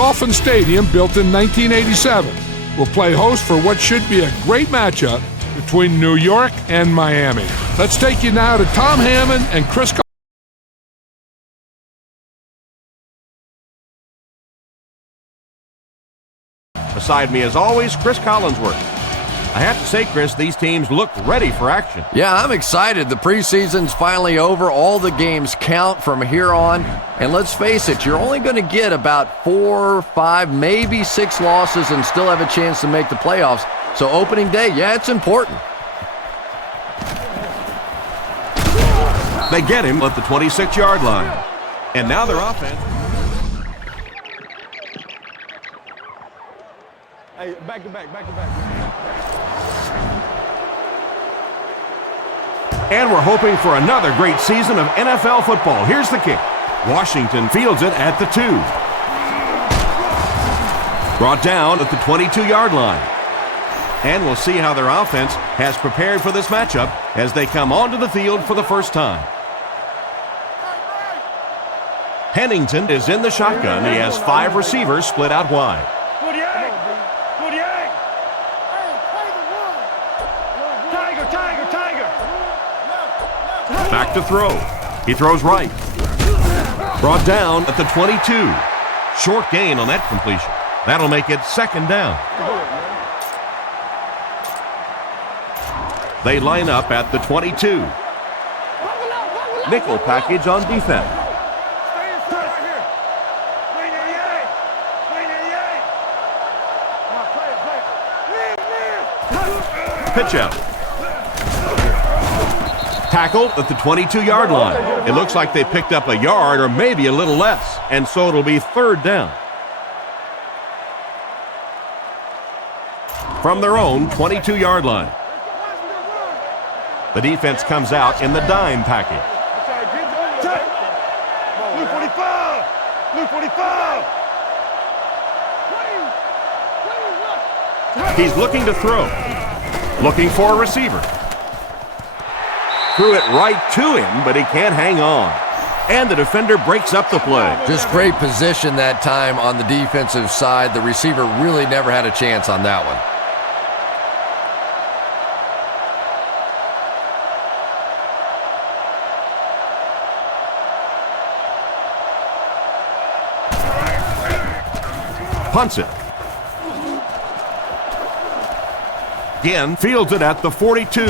Dolphin Stadium, built in 1987, will play host for what should be a great matchup between New York and Miami. Let's take you now to Tom Hammond and Chris. Beside me, as always, Chris Collinsworth. I have to say, Chris, these teams look ready for action. Yeah, I'm excited. The preseason's finally over. All the games count from here on. And let's face it, you're only going to get about 4, 5, maybe 6 losses and still have a chance to make the playoffs. So opening day, yeah, it's important. They get him at the 26-yard line. And now their offense. Hey, back to back. And we're hoping for another great season of NFL football. Here's the kick. Washington fields it at the 2. Brought down at the 22-yard line. And we'll see how their offense has prepared for this matchup as they come onto the field for the first time. Pennington is in the shotgun. He has 5 receivers split out wide. Back to throw. He throws right. Brought down at the 22. Short gain on that completion. That'll make it 2nd down. They line up at the 22. Nickel package on defense. Pitch out. Tackled at the 22-yard line. It looks like they picked up a yard or maybe a little less, and so it'll be 3rd down. From their own 22-yard line. The defense comes out in the dime package. He's looking to throw. Looking for a receiver. Threw it right to him, but he can't hang on. And the defender breaks up the play. Just great position that time on the defensive side. The receiver really never had a chance on that one. Punts it. Again, fields it at the 42.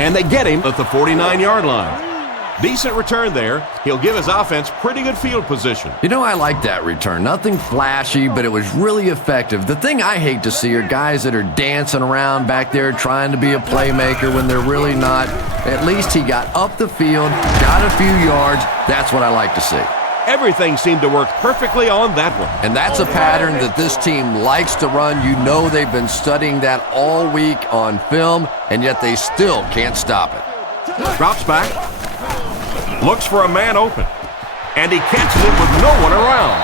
And they get him at the 49-yard line. Decent return there. He'll give his offense pretty good field position. You know, I like that return. Nothing flashy, but it was really effective. The thing I hate to see are guys that are dancing around back there trying to be a playmaker when they're really not. At least he got up the field, got a few yards. That's what I like to see. Everything seemed to work perfectly on that one. And that's a pattern that this team likes to run. You know they've been studying that all week on film, and yet they still can't stop it. Drops back. Looks for a man open. And he catches it with no one around.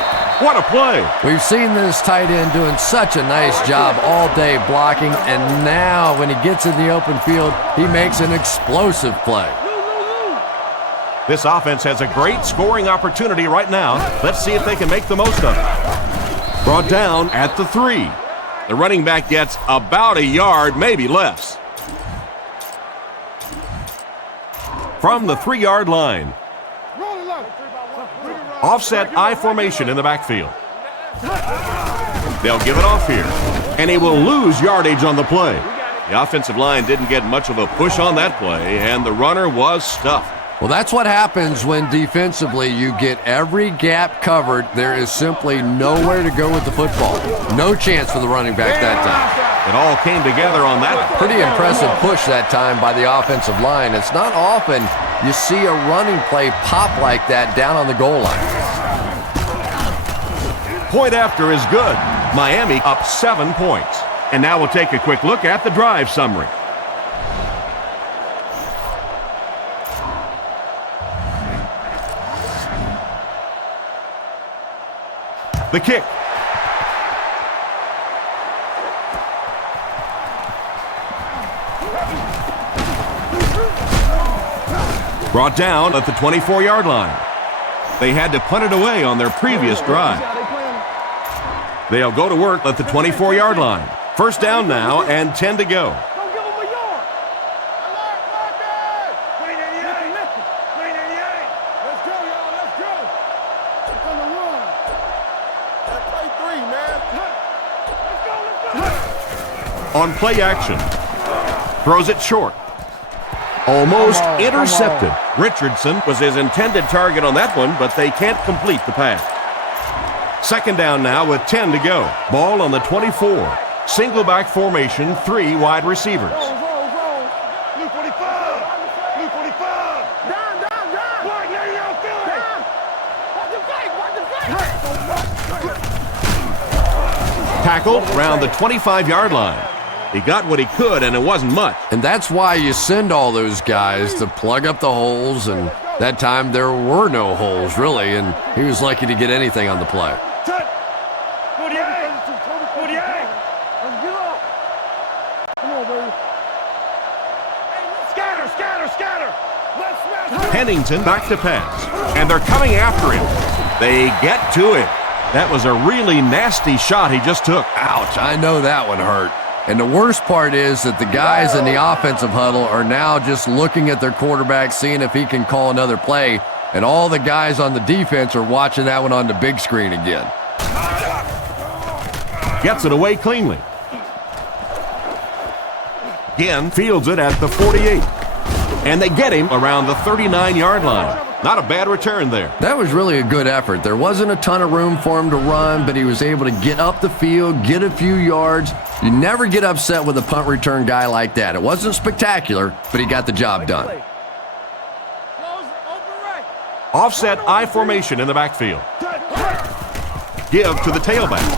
What a play. We've seen this tight end doing such a nice job all day blocking, and now when he gets in the open field, he makes an explosive play. This offense has a great scoring opportunity right now. Let's see if they can make the most of it. Brought down at the 3. The running back gets about a yard, maybe less. From the 3-yard line. Offset I formation in the backfield. They'll give it off here. And he will lose yardage on the play. The offensive line didn't get much of a push on that play, and the runner was stuffed. Well, that's what happens when defensively you get every gap covered. There is simply nowhere to go with the football. No chance for the running back that time. It all came together on that. Pretty impressive push that time by the offensive line. It's not often you see a running play pop like that down on the goal line. Point after is good. Miami up 7 points. And now we'll take a quick look at the drive summary. The kick. Brought down at the 24-yard line. They had to punt it away on their previous drive. They'll go to work at the 24-yard line. First down now and 10 to go. Don't give him a yard. Alert, Marcus! 388. 388. Let's go, y'all. Let's go. It's on the run. Let's play 3, man. Let's go, let's go. On play action. Throws it short. Almost intercepted. Richardson was his intended target on that one, but they can't complete the pass. Second down now with 10 to go. Ball on the 24. Single back formation, 3 wide receivers. Roll. Blue 45. Blue 45. Down. Black lady out Philly. Watch the fake. Tackled around the 25-yard line. He got what he could, and it wasn't much. And that's why you send all those guys to plug up the holes, and that time there were no holes, really, and he was lucky to get anything on the play. 48. Let's get up. Come on, baby. Scatter. Let's smash. Pennington back to pass, and they're coming after him. They get to him. That was a really nasty shot he just took. Ouch, I know that one hurt. And the worst part is that the guys in the offensive huddle are now just looking at their quarterback, seeing if he can call another play, and all the guys on the defense are watching that one on the big screen again. Gets it away cleanly. Again, fields it at the 48. And they get him around the 39-yard line. Not a bad return there. That was really a good effort. There wasn't a ton of room for him to run, but he was able to get up the field, get a few yards. You never get upset with a punt return guy like that. It wasn't spectacular, but he got the job done. Offset I formation in the backfield. Give to the tailback.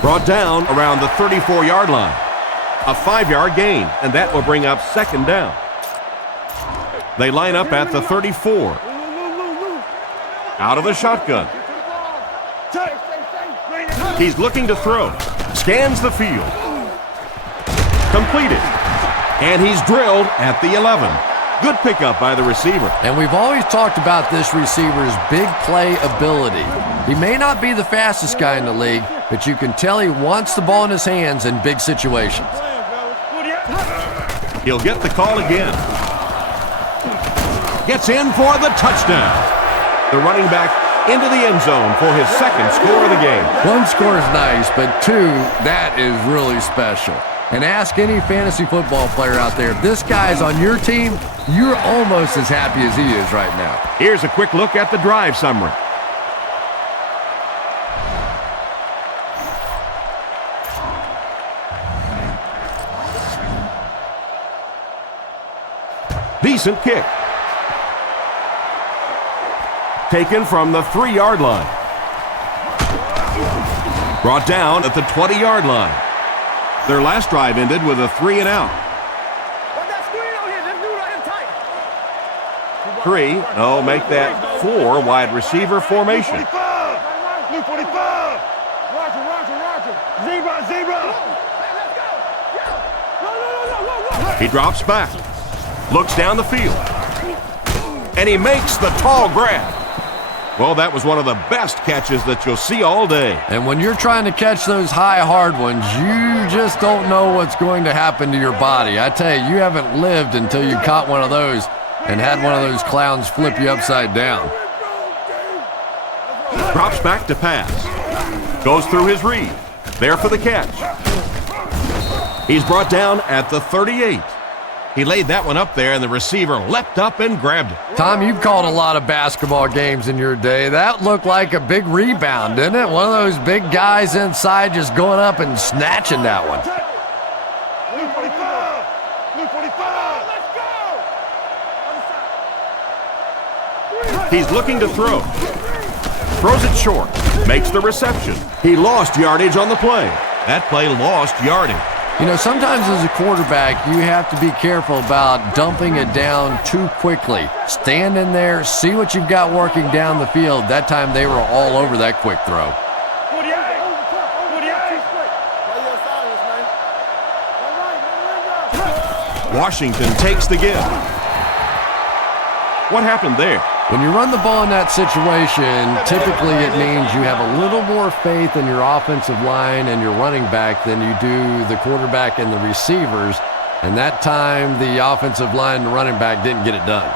Brought down around the 34-yard line. A 5-yard gain, and that will bring up second down. They line up at the 34. Out of the shotgun. He's looking to throw. Scans the field. Completed. And he's drilled at the 11. Good pickup by the receiver. And we've always talked about this receiver's big play ability. He may not be the fastest guy in the league, but you can tell he wants the ball in his hands in big situations. He'll get the call again. Gets in for the touchdown. The running back into the end zone for his second score of the game. One score is nice, but two, that is really special. And ask any fantasy football player out there, if this guy's on your team, you're almost as happy as he is right now. Here's a quick look at the drive summary. Decent kick. Taken from the 3-yard line. Brought down at the 20-yard line. Their last drive ended with a 3-and-out. 3, no, make that 4 wide receiver formation. Blue 45. Roger. Zebra. He drops back, looks down the field, and he makes the tall grab. Well, that was one of the best catches that you'll see all day. And when you're trying to catch those high, hard ones, you just don't know what's going to happen to your body. I tell you, you haven't lived until you caught one of those and had one of those clowns flip you upside down. Drops back to pass. Goes through his read. There for the catch. He's brought down at the 38. He laid that one up there, and the receiver leapt up and grabbed it. Tom, you've called a lot of basketball games in your day. That looked like a big rebound, didn't it? One of those big guys inside just going up and snatching that one. Blue 45. Let's go. He's looking to throw. Throws it short. Makes the reception. He lost yardage on the play. That play lost yardage. You know, sometimes as a quarterback, you have to be careful about dumping it down too quickly. Stand in there, see what you've got working down the field. That time they were all over that quick throw. 48. Washington takes the give. What happened there? When you run the ball in that situation, typically it means you have a little more faith in your offensive line and your running back than you do the quarterback and the receivers. And that time, the offensive line and the running back didn't get it done.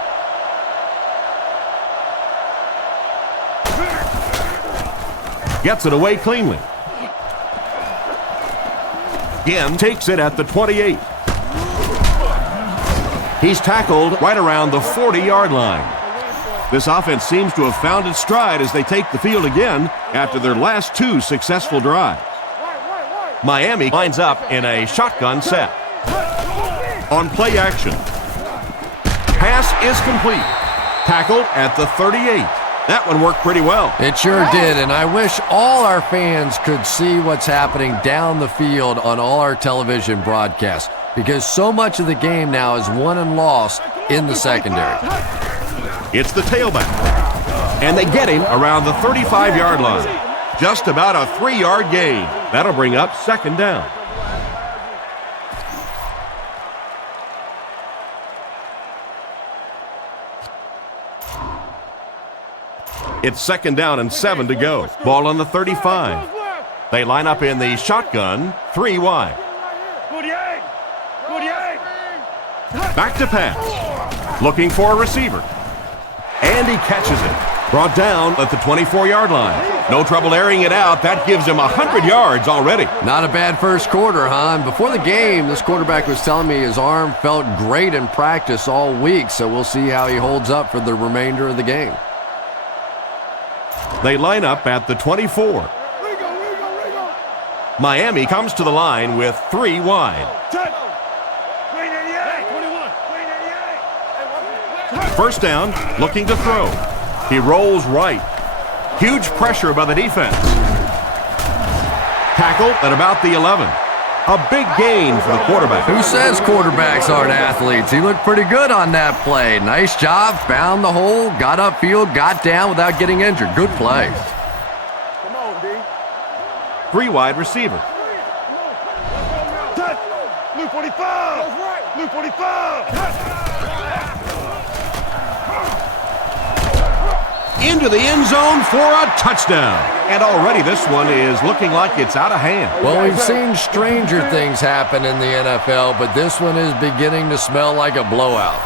Gets it away cleanly. Again, takes it at the 28. He's tackled right around the 40-yard line. This offense seems to have found its stride as they take the field again after their last two successful drives. Miami lines up in a shotgun set. On play action. Pass is complete. Tackled at the 38. That one worked pretty well. It sure did, and I wish all our fans could see what's happening down the field on all our television broadcasts, because so much of the game now is won and lost in the secondary. It's the tailback, and they get him around the 35-yard line. Just about a 3-yard gain. That'll bring up second down. It's second down and 7 to go. Ball on the 35. They line up in the shotgun, 3 wide. Back to pass. Looking for a receiver. And he catches it. Brought down at the 24-yard line. No trouble airing it out. That gives him 100 yards already. Not a bad first quarter, huh? And before the game, this quarterback was telling me his arm felt great in practice all week, so we'll see how he holds up for the remainder of the game. They line up at the 24. Miami comes to the line with 3 wide. First down, looking to throw. He rolls right. Huge pressure by the defense. Tackle at about the 11. A big gain for the quarterback. Who says quarterbacks aren't athletes? He looked pretty good on that play. Nice job, found the hole, got upfield, got down without getting injured. Good play. Come on, D. 3 wide receiver. Blue 45. Blue 45. Into the end zone for a touchdown. And already this one is looking like it's out of hand. Well, we've seen stranger things happen in the NFL, but this one is beginning to smell like a blowout.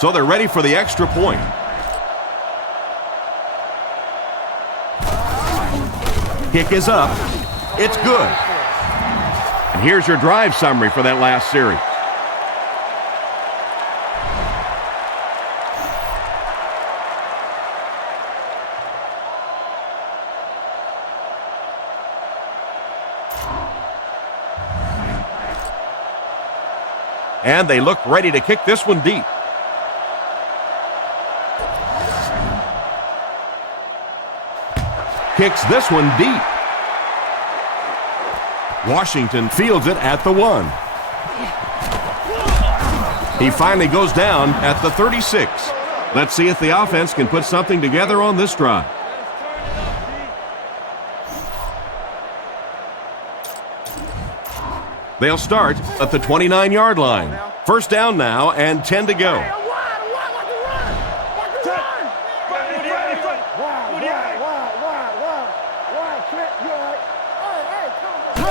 So they're ready for the extra point. Kick is up. It's good. And here's your drive summary for that last series. And they look ready to kick this one deep. Kicks this one deep. Washington fields it at the 1. He finally goes down at the 36. Let's see if the offense can put something together on this drive. They'll start at the 29-yard line. First down now and 10 to go.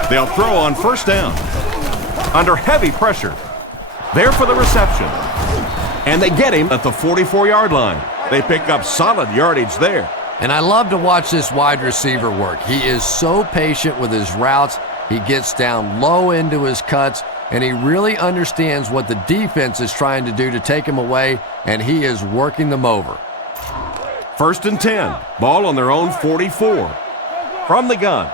They'll throw on first down. Under heavy pressure. There for the reception. And they get him at the 44-yard line. They pick up solid yardage there. And I love to watch this wide receiver work. He is so patient with his routes. He gets down low into his cuts, and he really understands what the defense is trying to do to take him away, and he is working them over. First and 10. Ball on their own 44. From the gun.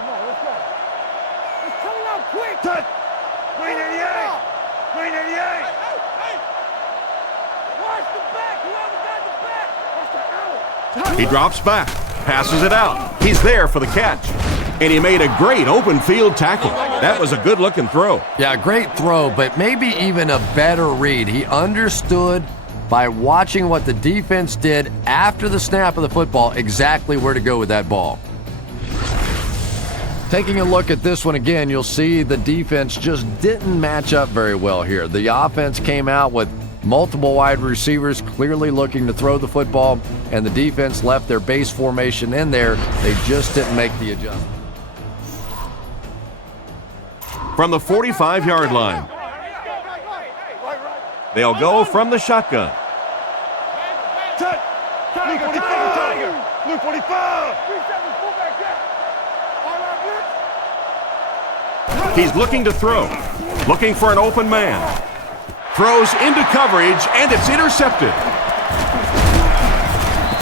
He drops back, passes it out. He's there for the catch. And he made a great open field tackle. That was a good-looking throw. Yeah, great throw, but maybe even a better read. He understood by watching what the defense did after the snap of the football exactly where to go with that ball. Taking a look at this one again, you'll see the defense just didn't match up very well here. The offense came out with multiple wide receivers clearly looking to throw the football, and the defense left their base formation in there. They just didn't make the adjustment. From the 45-yard line, they'll go from the shotgun. Blue 45! He's looking to throw, looking for an open man. Throws into coverage, and it's intercepted.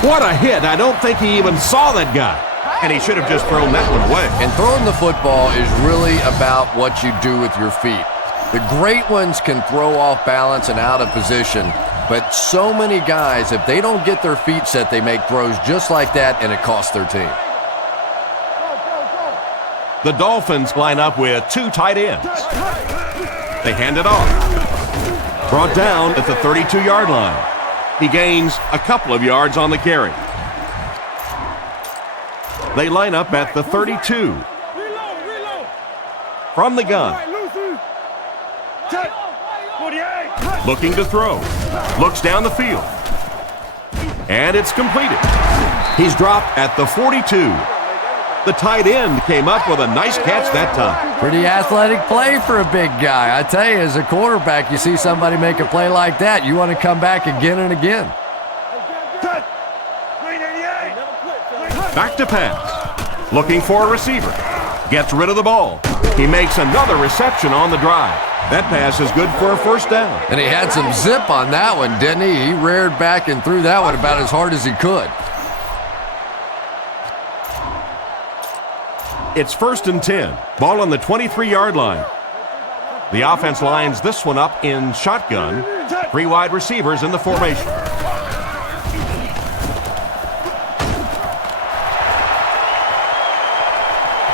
What a hit. I don't think he even saw that guy. And he should have just thrown that one away. And throwing the football is really about what you do with your feet. The great ones can throw off balance and out of position, but so many guys, if they don't get their feet set, they make throws just like that, and it costs their team. The Dolphins line up with two tight ends. They hand it off. Brought down at the 32-yard line. He gains a couple of yards on the carry. They line up at the 32. From the gun. Looking to throw. Looks down the field. And it's completed. He's dropped at the 42. The tight end came up with a nice catch that time. Pretty athletic play for a big guy. I tell you, as a quarterback, you see somebody make a play like that, you want to come back again and again. Back to pass. Looking for a receiver. Gets rid of the ball. He makes another reception on the drive. That pass is good for a first down. And he had some zip on that one, didn't he? He reared back and threw that one about as hard as he could. It's 1st and 10. Ball on the 23-yard line. The offense lines this one up in shotgun. Three wide receivers in the formation.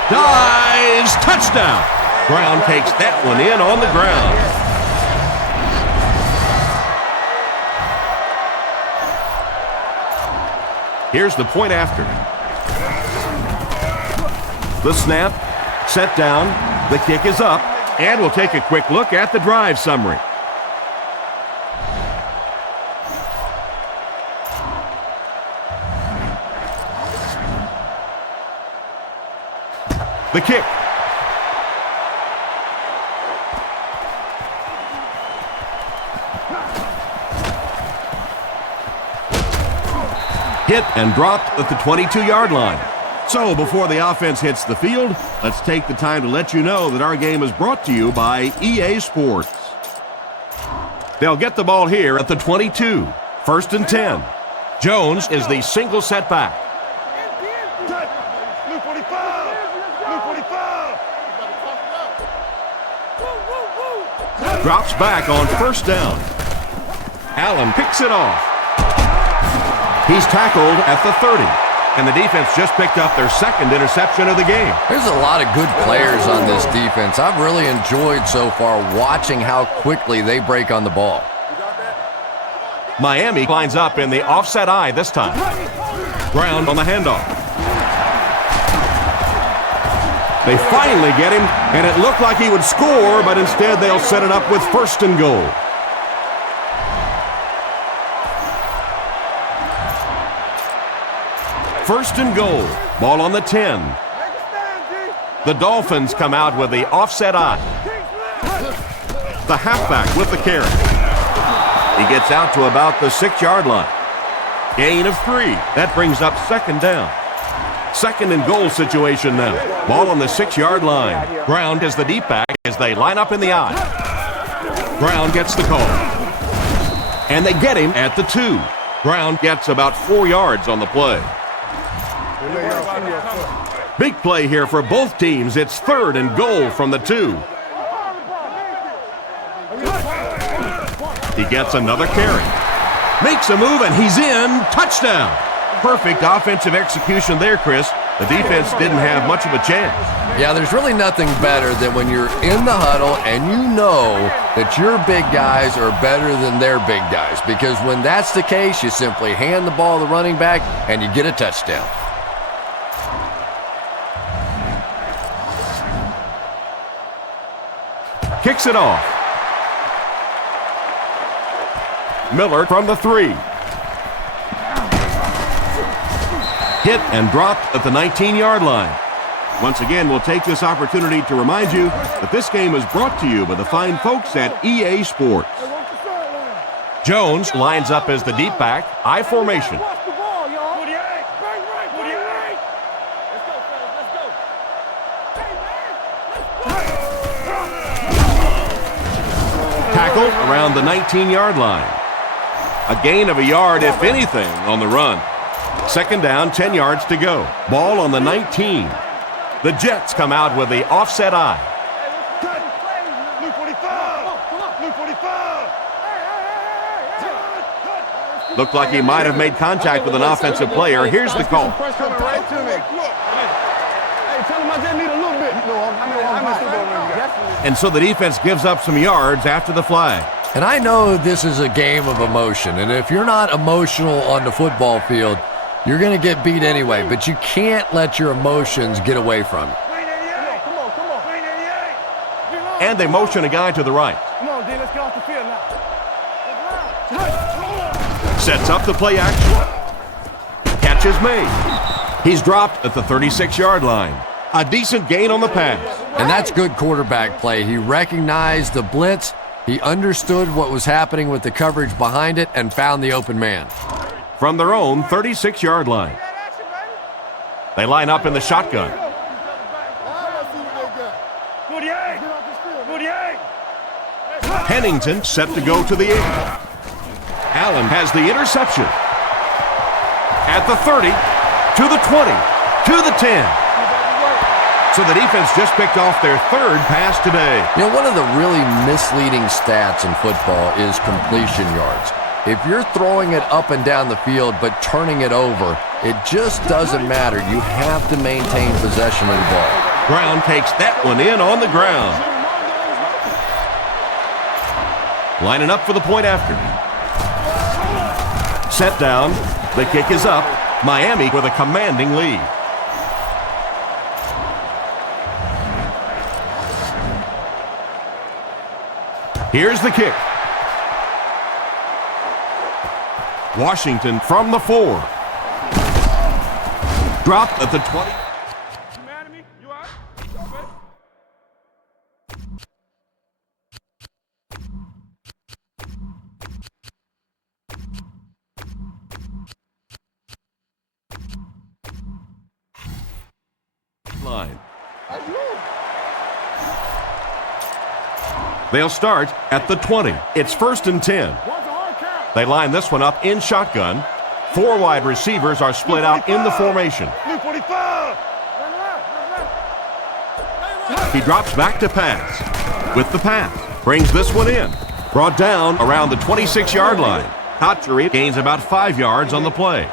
Dives, touchdown. Brown takes that one in on the ground. Here's the point after. The snap, set down, the kick is up, and we'll take a quick look at the drive summary. The kick. Hit and dropped at the 22-yard line. So before the offense hits the field, let's take the time to let you know that our game is brought to you by EA Sports. They'll get the ball here at the 22. 1st and 10. Jones is the single setback. Blue 45! Blue 45! Drops back on 1st down. Allen picks it off. He's tackled at the 30. And the defense just picked up their second interception of the game. There's a lot of good players on this defense. I've really enjoyed so far watching how quickly they break on the ball. Miami lines up in the offset eye this time. Brown on the handoff. They finally get him, and it looked like he would score, but instead they'll set it up with 1st and goal. First and goal. Ball on the 10. The Dolphins come out with the offset eye. The halfback with the carry. He gets out to about the 6-yard line. Gain of 3. That brings up 2nd down. 2nd and goal situation now. Ball on the 6-yard line. Brown is the deep back as they line up in the eye. Brown gets the call. And they get him at the 2. Brown gets about 4 yards on the play. Big play here for both teams. It's 3rd and goal from the 2. He gets another carry. Makes a move, and he's in. Touchdown. Perfect offensive execution there, Chris. The defense didn't have much of a chance. Yeah, there's really nothing better than when you're in the huddle and you know that your big guys are better than their big guys. Because when that's the case, you simply hand the ball to the running back and you get a touchdown. kicks it off. Miller from the 3. Hit and dropped at the 19-yard line. Once again, we'll take this opportunity to remind you that this game is brought to you by the fine folks at EA Sports. Jones lines up as the deep back, I formation. Tackle around the 19-yard line. A gain of a yard, if anything, on the run. Second down, 10 yards to go. Ball on the 19. The Jets come out with the offset I. Looked like he might have made contact with an offensive player. Here's the call. And so the defense gives up some yards after the flag. And I know this is a game of emotion, and if you're not emotional on the football field, you're going to get beat anyway, but you can't let your emotions get away from you. And they motion a guy to the right. Come on, D, let's get off the field now. Sets up the play action. Catch is made. He's dropped at the 36-yard line. A decent gain on the pass. And that's good quarterback play. He recognized the blitz, he understood what was happening with the coverage behind it, and found the open man. From their own 36-yard line. They line up in the shotgun. Pennington set to go to the 8. Allen has the interception. At the 30, to the 20, to the 10. So the defense just picked off their third pass today. You know, one of the really misleading stats in football is completion yards. If you're throwing it up and down the field but turning it over, it just doesn't matter. You have to maintain possession of the ball. Brown takes that one in on the ground. Lining up for the point after. Set down. The kick is up. Miami with a commanding lead. Here's the kick. Washington from the 4. Dropped at the 20. You mad at me? You all right? Line. They'll start at the 20. It's 1st and 10. They line this one up in shotgun. 4 wide receivers are split out in the formation. He drops back to pass. With the pass, brings this one in. Brought down around the 26-yard line. Cotchery gains about 5 yards on the play.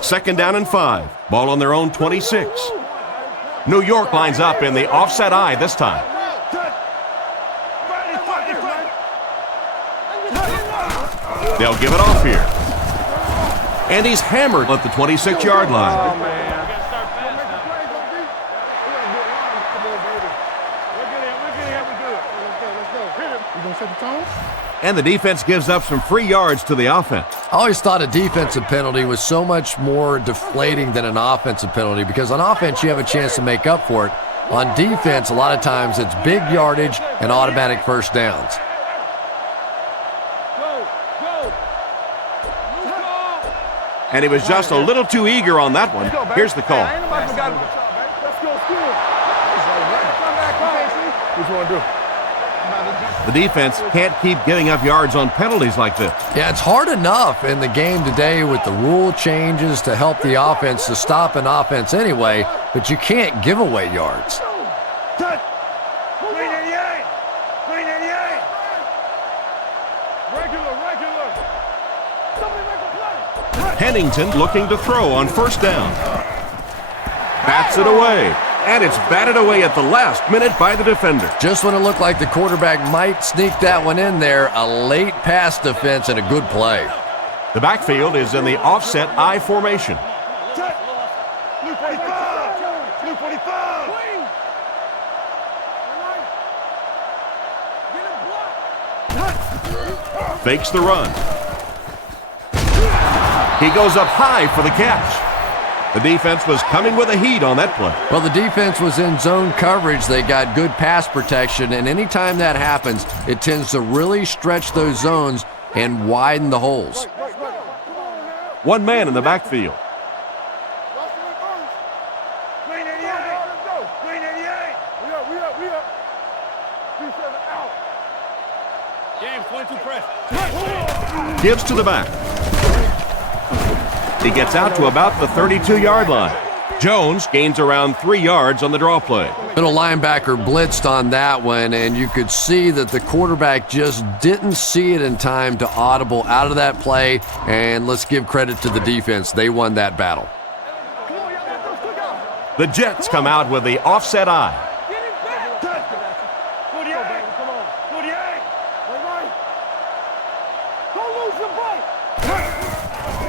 Second down and 5. Ball on their own 26. New York lines up in the offset I this time. They'll give it off here. And he's hammered at the 26-yard line. And the defense gives up some free yards to the offense. I always thought a defensive penalty was so much more deflating than an offensive penalty because on offense you have a chance to make up for it. On defense, a lot of times it's big yardage and automatic first downs. And he was just a little too eager on that one. Here's the call. What you want to do? The defense can't keep getting up yards on penalties like this. Yeah, it's hard enough in the game today with the rule changes to help the offense to stop an offense anyway, but you can't give away yards. Pennington looking to throw on first down. Bats it away. And it's batted away at the last minute by the defender. Just when it looked like the quarterback might sneak that one in there, a late pass defense and a good play. The backfield is in the offset I formation. Fakes the run. He goes up high for the catch. The defense was coming with a heat on that play. Well, the defense was in zone coverage. They got good pass protection, and anytime that happens, it tends to really stretch those zones and widen the holes. One man in the backfield. Gives to the back. He gets out to about the 32-yard line. Jones gains around 3 yards on the draw play. Little linebacker blitzed on that one, and you could see that the quarterback just didn't see it in time to audible out of that play, and let's give credit to the defense. They won that battle. The Jets come out with the offset eye.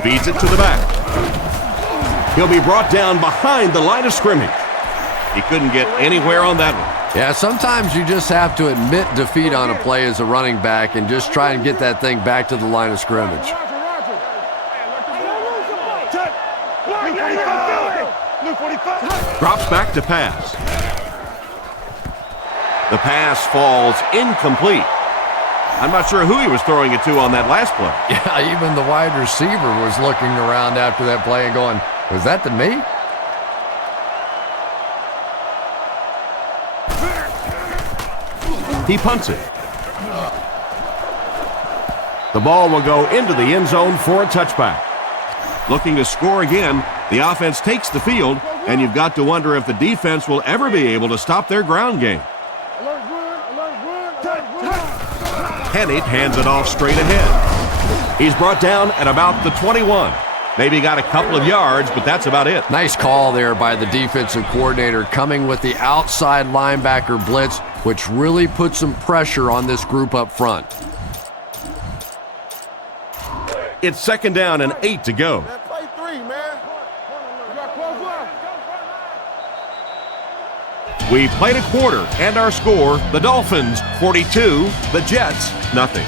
Feeds it to the back. He'll be brought down behind the line of scrimmage. He couldn't get anywhere on that one. Yeah, sometimes you just have to admit defeat on a play as a running back and just try and get that thing back to the line of scrimmage. Drops back to pass. The pass falls incomplete. I'm not sure who he was throwing it to on that last play. Yeah, even the wide receiver was looking around after that play and going, was that to me? He punts it. The ball will go into the end zone for a touchback. Looking to score again, the offense takes the field, and you've got to wonder if the defense will ever be able to stop their ground game. Hennig hands it off straight ahead. He's brought down at about the 21. Maybe got a couple of yards, but that's about it. Nice call there by the defensive coordinator, coming with the outside linebacker blitz, which really put some pressure on this group up front. It's 2nd down and 8 to go. Play 3, man. You got close one. We played a quarter, and our score, the Dolphins 42, the Jets nothing.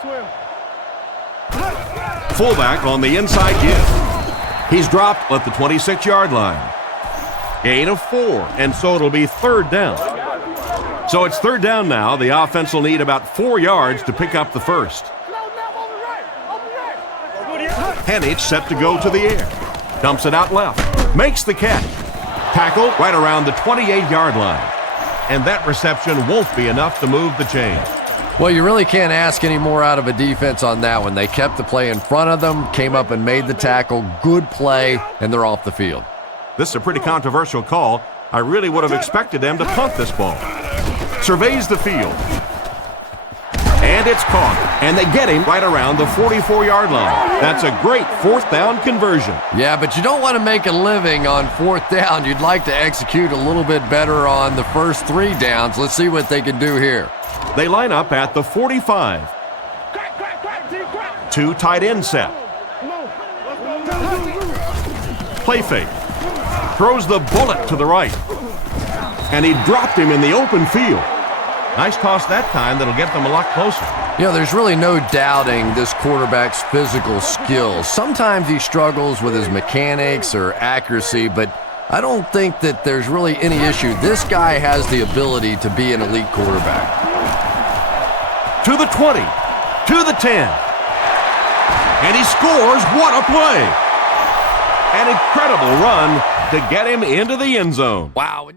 Swim. Fullback on the inside give. He's dropped at the 26-yard line. Gain of 4, and so it'll be 3rd down. So it's 3rd down now. The offense will need about 4 yards to pick up the first. Hennig set to go to the air. Dumps it out left. Makes the catch. Tackle right around the 28-yard line. And that reception won't be enough to move the chain. Well, you really can't ask any more out of a defense on that one. They kept the play in front of them, came up and made the tackle. Good play, and they're off the field. This is a pretty controversial call. I really would have expected them to punt this ball. Surveys the field. And it's caught. And they get him right around the 44-yard line. That's a great 4th down conversion. Yeah, but you don't want to make a living on 4th down. You'd like to execute a little bit better on the first 3 downs. Let's see what they can do here. They line up at the 45. 2 tight end set. Play fake. Throws the bullet to the right. And he dropped him in the open field. Nice toss that time that'll get them a lot closer. You know, there's really no doubting this quarterback's physical skills. Sometimes he struggles with his mechanics or accuracy, but I don't think that there's really any issue. This guy has the ability to be an elite quarterback. To the 20, to the 10. And he scores. What a play. An incredible run to get him into the end zone. Wow.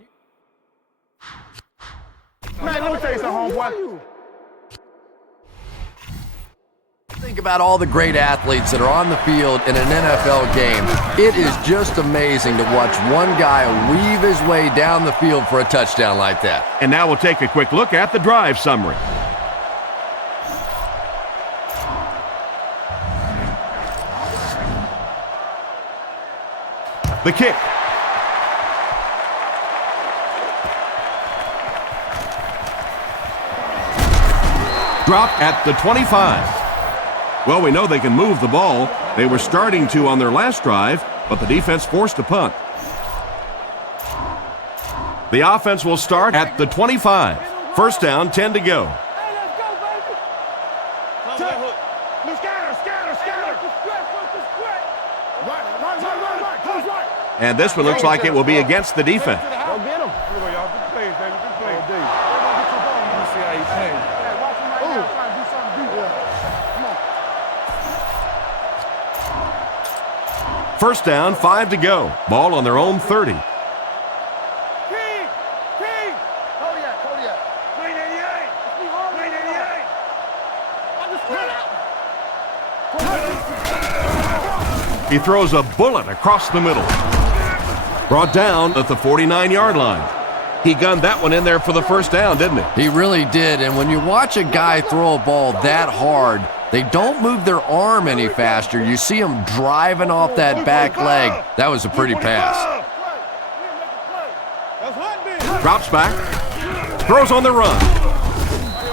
Man, let me tell you something, homeboy. Think about all the great athletes that are on the field in an NFL game. It is just amazing to watch one guy weave his way down the field for a touchdown like that. And now we'll take a quick look at the drive summary. The kick. dropped at the 25. Well, we know they can move the ball. They were starting to on their last drive, but the defense forced a punt. The offense will start at the 25. First down, 10 to go. And this one looks like it will be against the defense. Go get him. Here we go, y'all. Good plays, baby. Good plays. Let me see how you play. Watch him right now. Trying to do something deep. Come on. First down, 5 to go. Ball on their own 30. He throws a bullet across the middle. Brought down at the 49-yard line. He gunned that one in there for the first down, didn't he? He really did, and when you watch a guy throw a ball that hard, they don't move their arm any faster. You see him driving off that back leg. That was a pretty pass. Drops back. Throws on the run.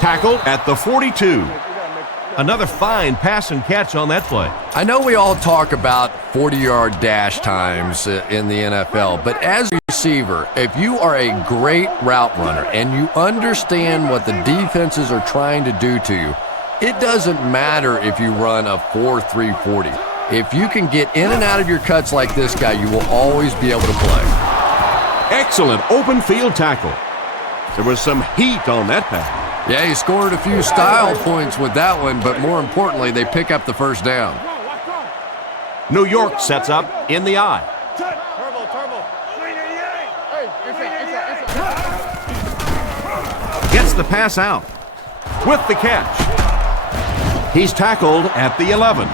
Tackled at the 42. Another fine pass and catch on that play. I know we all talk about 40-yard dash times in the NFL, but as a receiver, if you are a great route runner and you understand what the defenses are trying to do to you, it doesn't matter if you run a 4.3 40. If you can get in and out of your cuts like this guy, you will always be able to play. Excellent open field tackle. There was some heat on that pass. Yeah, he scored a few style points with that one, but more importantly, they pick up the first down. New York sets up in the eye. Gets the pass out with the catch. He's tackled at the 11.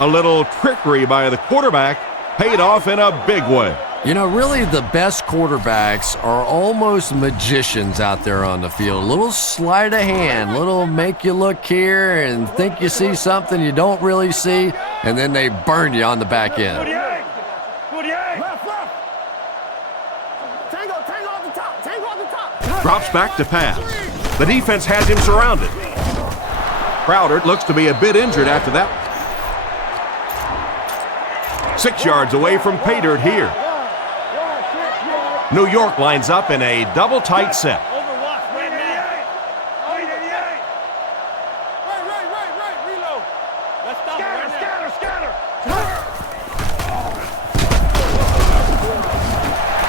A little trickery by the quarterback paid off in a big way. You know, really the best quarterbacks are almost magicians out there on the field. A little sleight of hand, little make you look here and think you see something you don't really see, and then they burn you on the back end. Drops back to pass. The defense has him surrounded. Crowder looks to be a bit injured after that. 6 yards away from pay dirt here. New York lines up in a double tight set.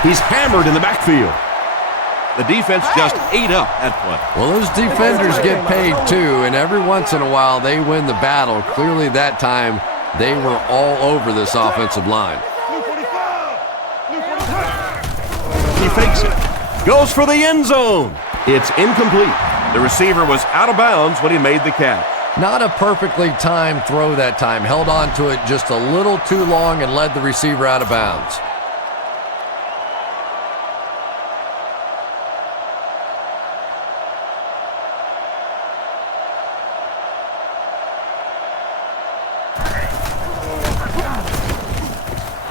He's hammered in the backfield. The defense just ate up that play. Well, those defenders get paid too, and every once in a while they win the battle. Clearly that time they were all over this offensive line. He fakes it. Goes for the end zone. It's incomplete. The receiver was out of bounds when he made the catch. Not a perfectly timed throw that time. Held on to it just a little too long and led the receiver out of bounds.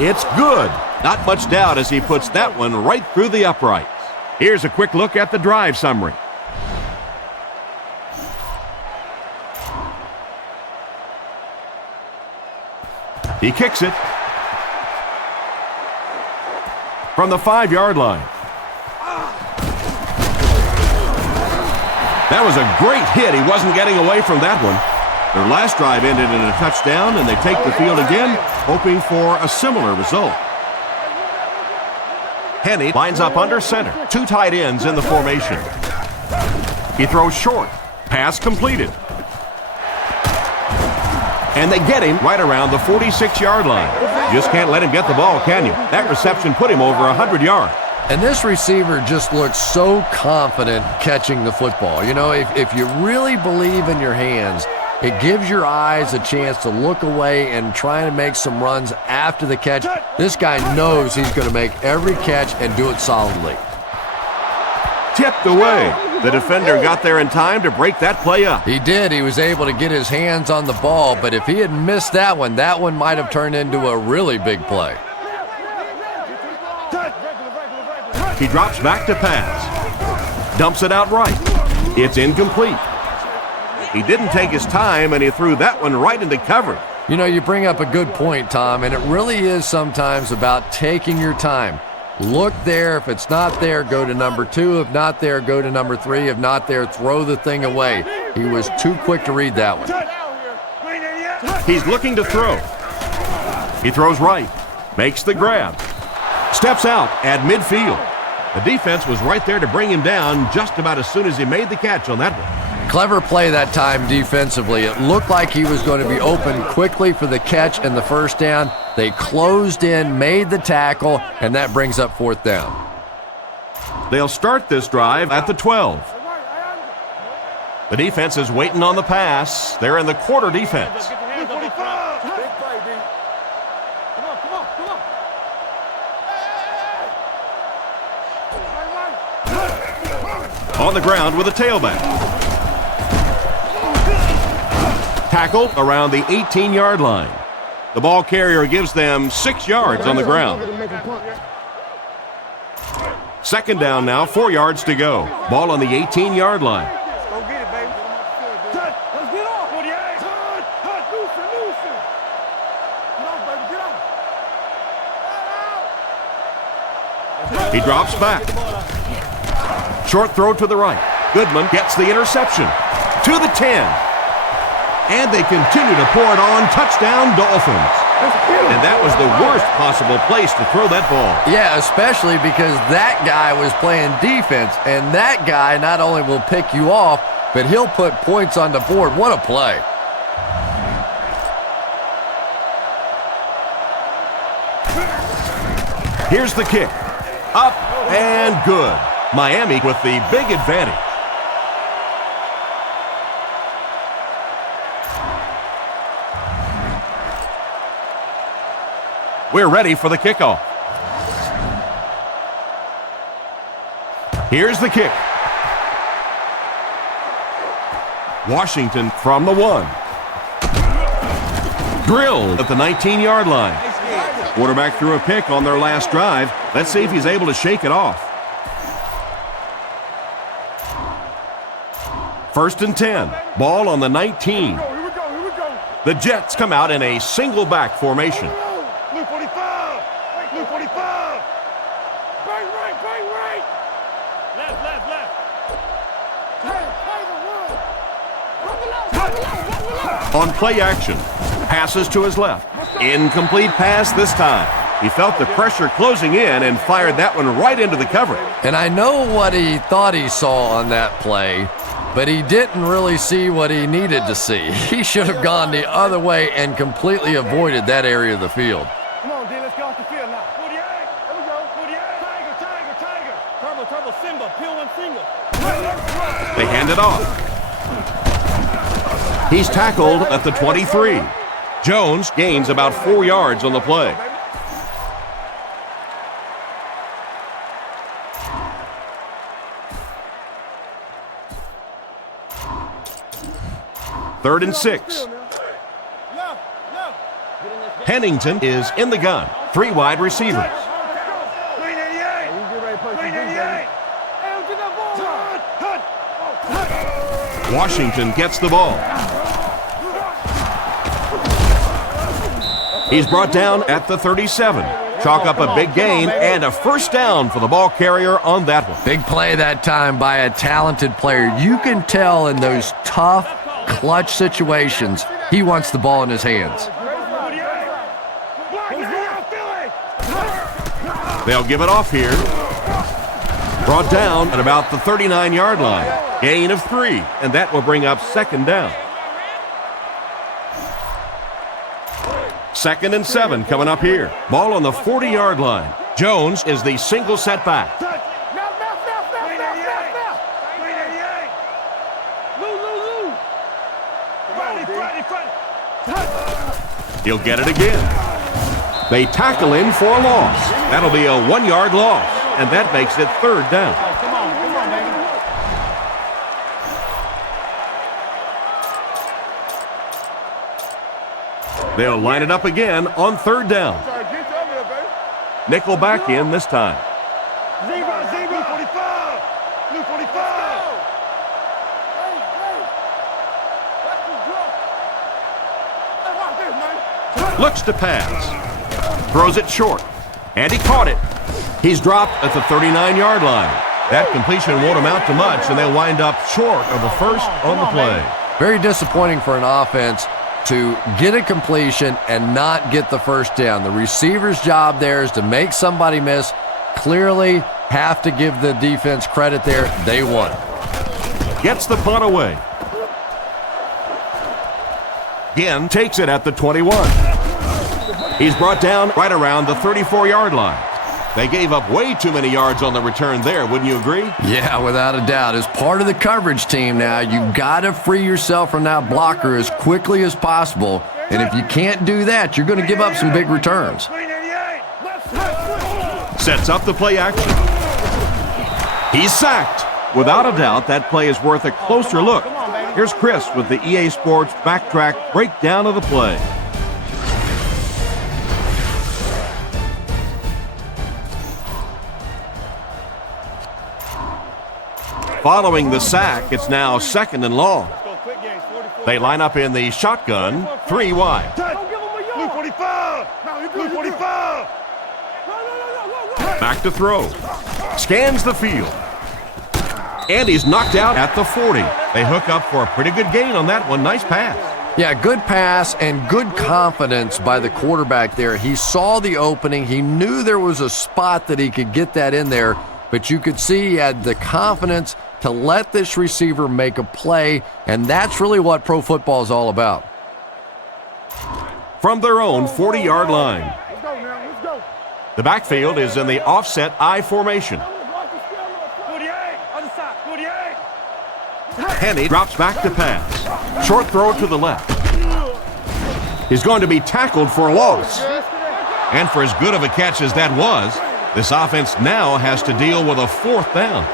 It's good. Not much doubt as he puts that one right through the uprights. Here's a quick look at the drive summary. He kicks it from the 5-yard line. That was a great hit. He wasn't getting away from that one. Their last drive ended in a touchdown, and they take the field again, hoping for a similar result. Henne lines up under center. 2 tight ends in the formation. He throws short. Pass completed. And they get him right around the 46-yard line. You just can't let him get the ball, can you? That reception put him over 100 yards. And this receiver just looks so confident catching the football. You know, if you really believe in your hands, it gives your eyes a chance to look away and try to make some runs after the catch. This guy knows he's going to make every catch and do it solidly. Tipped away. The defender got there in time to break that play up. He did. He was able to get his hands on the ball, but if he had missed that one might have turned into a really big play. He drops back to pass. Dumps it out right. It's incomplete. He didn't take his time, and he threw that one right into coverage. You know, you bring up a good point, Tom, and it really is sometimes about taking your time. Look there. If it's not there, go to number 2. If not there, go to number 3. If not there, throw the thing away. He was too quick to read that one. He's looking to throw. He throws right, makes the grab, steps out at midfield. The defense was right there to bring him down just about as soon as he made the catch on that one. Clever play that time defensively. It looked like he was going to be open quickly for the catch and the first down. They closed in, made the tackle, and that brings up 4th down. They'll start this drive at the 12. The defense is waiting on the pass. They're in the quarter defense. On the ground with a tailback. Tackled around the 18-yard line. The ball carrier gives them 6 yards on the ground. 2nd down now, 4 yards to go. Ball on the 18-yard line. Go get it, baby. Let's get off. 48. Loosen. Get off, baby. Get off. He drops back. Short throw to the right. Goodman gets the interception. To the 10. And they continue to pour it on. Touchdown, Dolphins. And that was the worst possible place to throw that ball. Yeah, especially because that guy was playing defense, and that guy not only will pick you off, but he'll put points on the board. What a play. Here's the kick. Up and good. Miami with the big advantage. We're ready for the kickoff. Here's the kick. Washington from the 1. Drilled at the 19-yard line. Quarterback threw a pick on their last drive. Let's see if he's able to shake it off. 1st and 10. Ball on the 19. Here we go. The Jets come out in a single back formation. Blue 45. Blue 45. Bang right. Left. Hey, On play action, passes to his left. Incomplete pass this time. He felt the pressure closing in and fired that one right into the coverage. And I know what he thought he saw on that play, but he didn't really see what he needed to see. He should have gone the other way and completely avoided that area of the field. Come on, D, let's get off the field now. 48. There we go. 48. Tiger. Turbo, Simba, Peel and Single. They hand it off. He's tackled at the 23. Jones gains about 4 yards on the play. Third and 6. Pennington is in the gun. 3 wide receivers. Washington gets the ball. He's brought down at the 37. Chalk up a big gain and a first down for the ball carrier on that one. Big play that time by a talented player. You can tell in those tough, clutch situations, he wants the ball in his hands. They'll give it off here. Brought down at about the 39-yard line. Gain of 3, and that will bring up 2nd down. 2nd and 7 coming up here. Ball on the 40-yard line. Jones is the single setback. He'll get it again. They tackle in for a loss. That'll be a 1-yard loss, and that makes it 3rd down. They'll line it up again on 3rd down. Nickel back in this time. Zebra, 45. Blue 45. Looks to pass. Throws it short. And he caught it. He's dropped at the 39-yard line. That completion won't amount to much, and they'll wind up short of the first on the play. Very disappointing for an offense to get a completion and not get the first down. The receiver's job there is to make somebody miss. Clearly have to give the defense credit there. They won. Gets the punt away. Again, takes it at the 21. He's brought down right around the 34-yard line. They gave up way too many yards on the return there, wouldn't you agree? Yeah, without a doubt. As part of the coverage team now, you've got to free yourself from that blocker as quickly as possible. And if you can't do that, you're going to give up some big returns. Sets up the play action. He's sacked. Without a doubt, that play is worth a closer look. Here's Chris with the EA Sports Backtrack breakdown of the play. Following the sack, it's now 2nd and long. They line up in the shotgun, 3 wide. Back to throw. Scans the field. And he's knocked out at the 40. They hook up for a pretty good gain on that one. Nice pass. Yeah, good pass and good confidence by the quarterback there. He saw the opening. He knew there was a spot that he could get that in there, but you could see he had the confidence to let this receiver make a play, and that's really what pro football is all about. From their own 40-yard line. The backfield is in the offset I formation. Henny drops back to pass. Short throw to the left. He's going to be tackled for a loss. And for as good of a catch as that was, this offense now has to deal with a 4th down.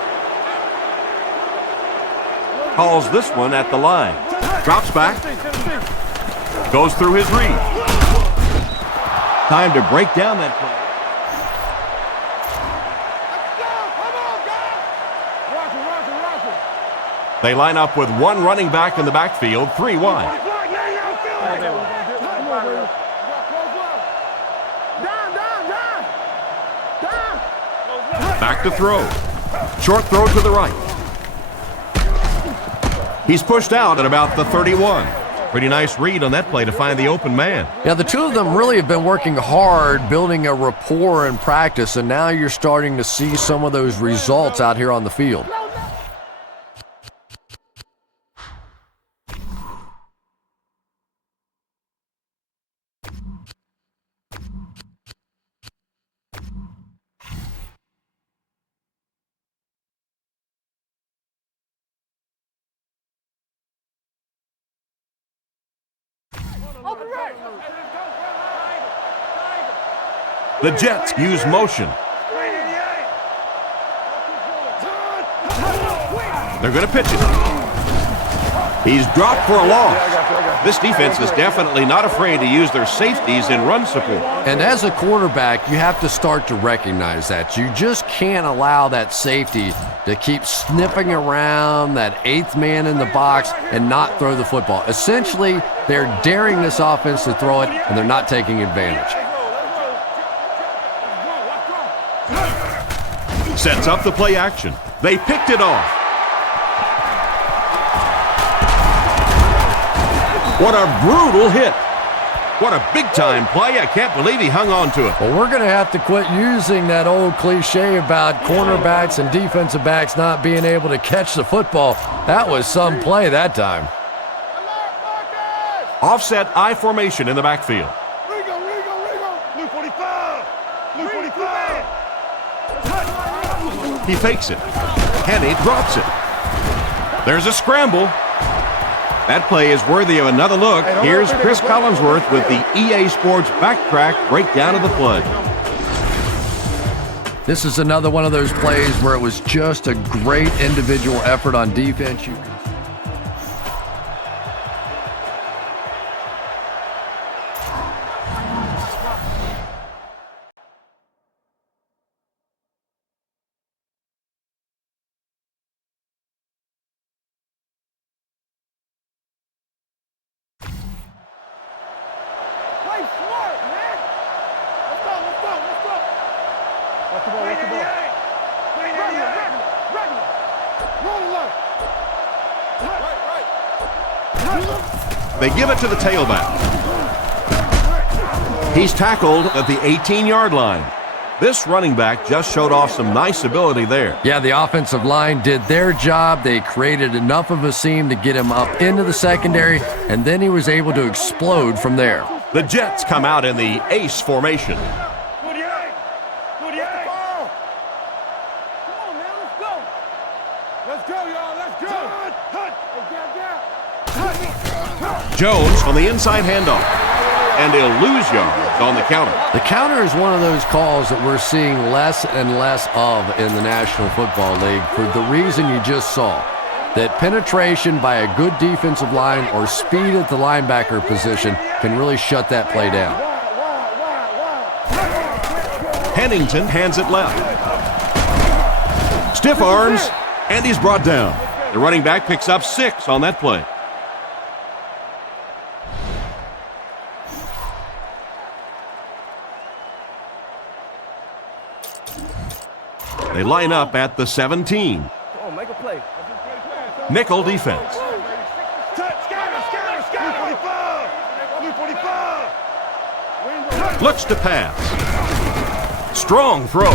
Calls this one at the line. Drops back. Goes through his read. Time to break down that play. They line up with 1 running back in the backfield, 3 wide. Back to throw. Short throw to the right. He's pushed out at about the 31. Pretty nice read on that play to find the open man. Yeah, the two of them really have been working hard, building a rapport in practice, and now you're starting to see some of those results out here on the field. The Jets use motion. They're going to pitch it. He's dropped for a loss. This defense is definitely not afraid to use their safeties in run support. And as a quarterback, you have to start to recognize that. You just can't allow that safety to keep sniffing around that 8th man in the box and not throw the football. Essentially, they're daring this offense to throw it, and they're not taking advantage. Sets up the play action. They picked it off. What a brutal hit. What a big-time play. I can't believe he hung on to it. Well, we're going to have to quit using that old cliche about cornerbacks and defensive backs not being able to catch the football. That was some play that time. Offset I formation in the backfield. He fakes it. Henny drops it. There's a scramble. That play is worthy of another look. Here's Chris Collinsworth with the EA Sports Backtrack breakdown of the play. This is another one of those plays where it was just a great individual effort on defense. Play smart. They give it to the tailback. He's tackled at the 18-yard line. This running back just showed off some nice ability there. Yeah, the offensive line did their job. They created enough of a seam to get him up into the secondary, and then he was able to explode from there. The Jets come out in the ace formation. Jones on the inside handoff, and he'll lose yards on the counter. The counter is one of those calls that we're seeing less and less of in the National Football League for the reason you just saw. That penetration by a good defensive line or speed at the linebacker position can really shut that play down. Pennington hands it left. Stiff arms, and he's brought down. The running back picks up 6 on that play. They line up at the 17. Make a play. Nickel defense. Looks to pass. Strong throw.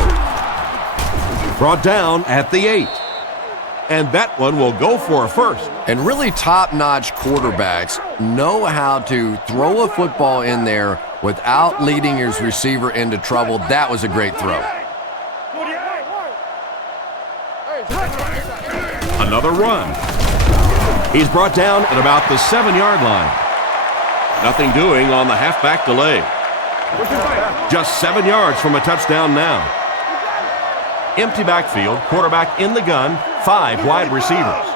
Brought down at the 8. And that one will go for a first. And really top-notch quarterbacks know how to throw a football in there without leading his receiver into trouble. That was a great throw. Another run. He's brought down at about the 7-yard line. Nothing doing on the halfback delay. Just 7 yards from a touchdown now. Empty backfield, quarterback in the gun, 5 wide receivers.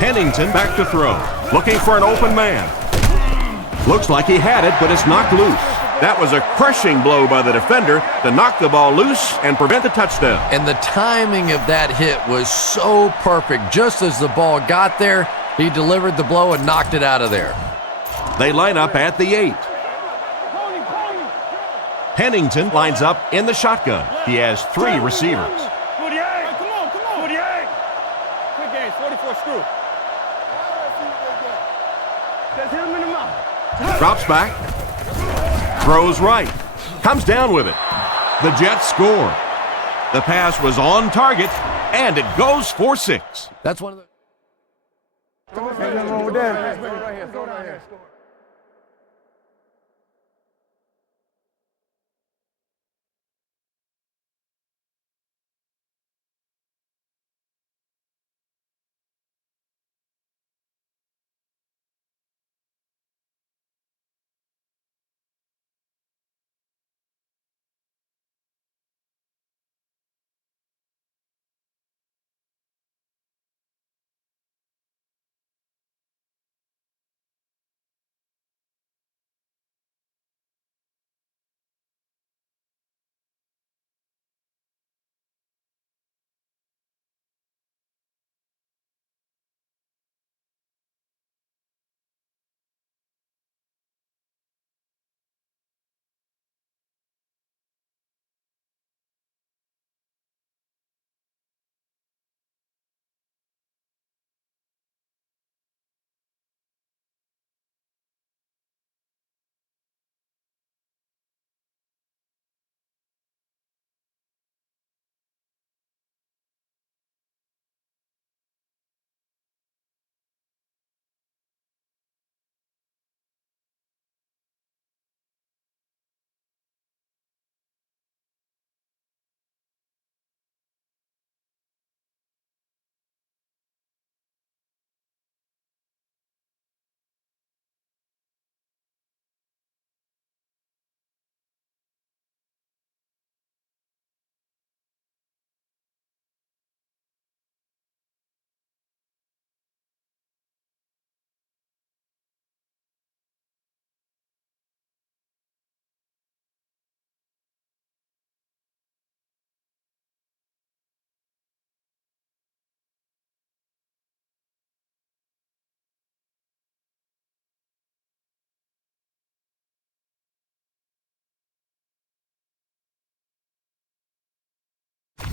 Pennington back to throw, looking for an open man. Looks like he had it, but it's knocked loose. That was a crushing blow by the defender to knock the ball loose and prevent the touchdown. And the timing of that hit was so perfect. Just as the ball got there, he delivered the blow and knocked it out of there. They line up at the 8. Pennington lines up in the shotgun. He has 3 receivers. Quick game, 44 screw. Just hit him in the mouth. Drops back. Throws right. Comes down with it. The Jets score. The pass was on target, and it goes for 6. That's one of the... Ain't nothing wrong with that.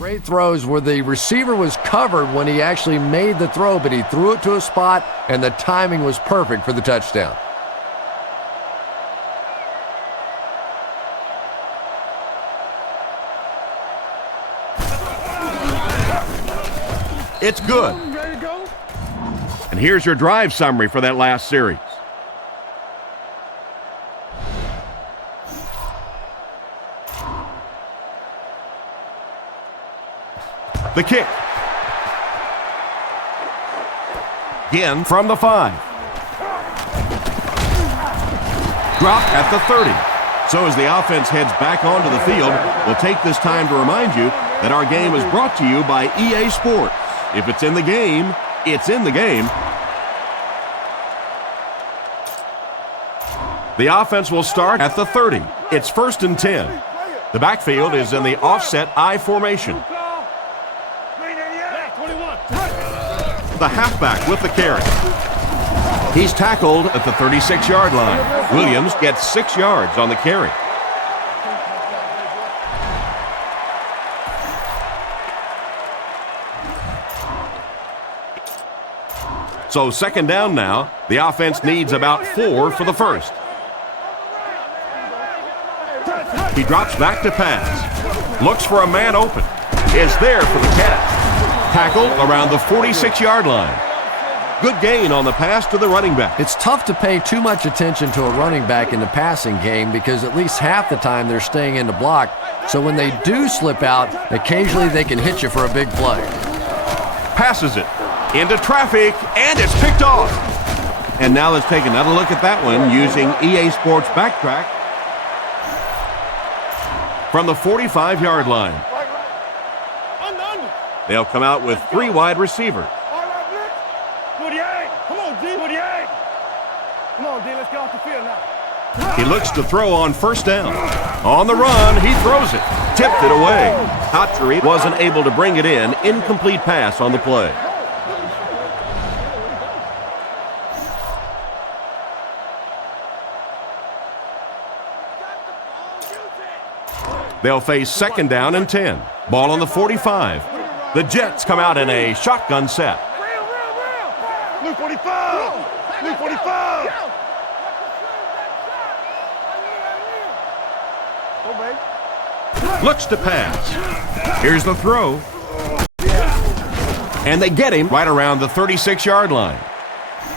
Great throws where the receiver was covered when he actually made the throw, but he threw it to a spot, and the timing was perfect for the touchdown. It's good. And here's your drive summary for that last series. The kick. Again from the 5. Drop at the 30. So as the offense heads back onto the field, we'll take this time to remind you that our game is brought to you by EA Sports. If it's in the game, it's in the game. The offense will start at the 30. It's 1st and 10. The backfield is in the offset I formation. The halfback with the carry. He's tackled at the 36-yard line. Williams gets 6 yards on the carry. So 2nd down now. The offense needs about 4 for the first. He drops back to pass. Looks for a man open. Is there for the catch. Tackled around the 46-yard line. Good gain on the pass to the running back. It's tough to pay too much attention to a running back in the passing game because at least half the time they're staying in the block. So when they do slip out, occasionally they can hit you for a big play. Passes it into traffic, and it's picked off. And now let's take another look at that one using EA Sports Backtrack from the 45-yard line. They'll come out with 3 wide receivers. He looks to throw on 1st down. On the run, he throws it. Tipped it away. Hatchery wasn't able to bring it in. Incomplete pass on the play. They'll face 2nd down and 10. Ball on the 45. The Jets come out in a shotgun set. Blue 45! Blue 45! Looks to pass. Here's the throw. And they get him right around the 36-yard line.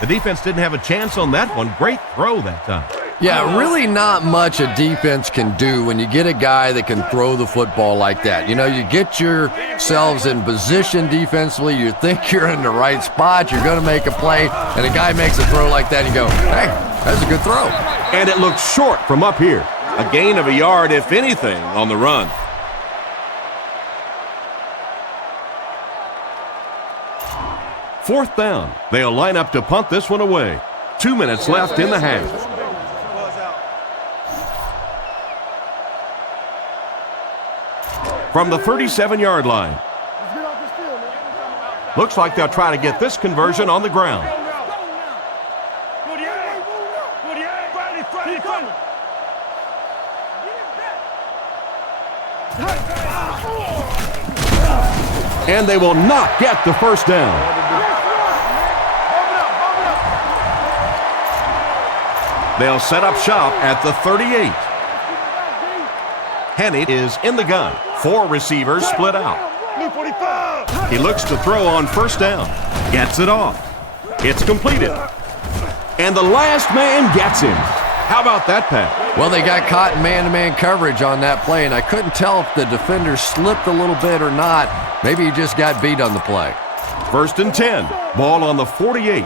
The defense didn't have a chance on that one. Great throw that time. Yeah, really not much a defense can do when you get a guy that can throw the football like that. You know, you get yourselves in position defensively, you think you're in the right spot, you're going to make a play, and a guy makes a throw like that, and you go, hey, that's a good throw. And it looks short from up here. A gain of a yard, if anything, on the run. Fourth down. They'll line up to punt this one away. 2 minutes left in the half. From the 37-yard line. Looks like they'll try to get this conversion on the ground. And they will not get the 1st down. They'll set up shop at the 38. Henny is in the gun. 4 receivers split out. He looks to throw on 1st down. Gets it off. It's completed. And the last man gets him. How about that pass? Well, they got caught in man-to-man coverage on that play, and I couldn't tell if the defender slipped a little bit or not. Maybe he just got beat on the play. 1st and 10. Ball on the 48.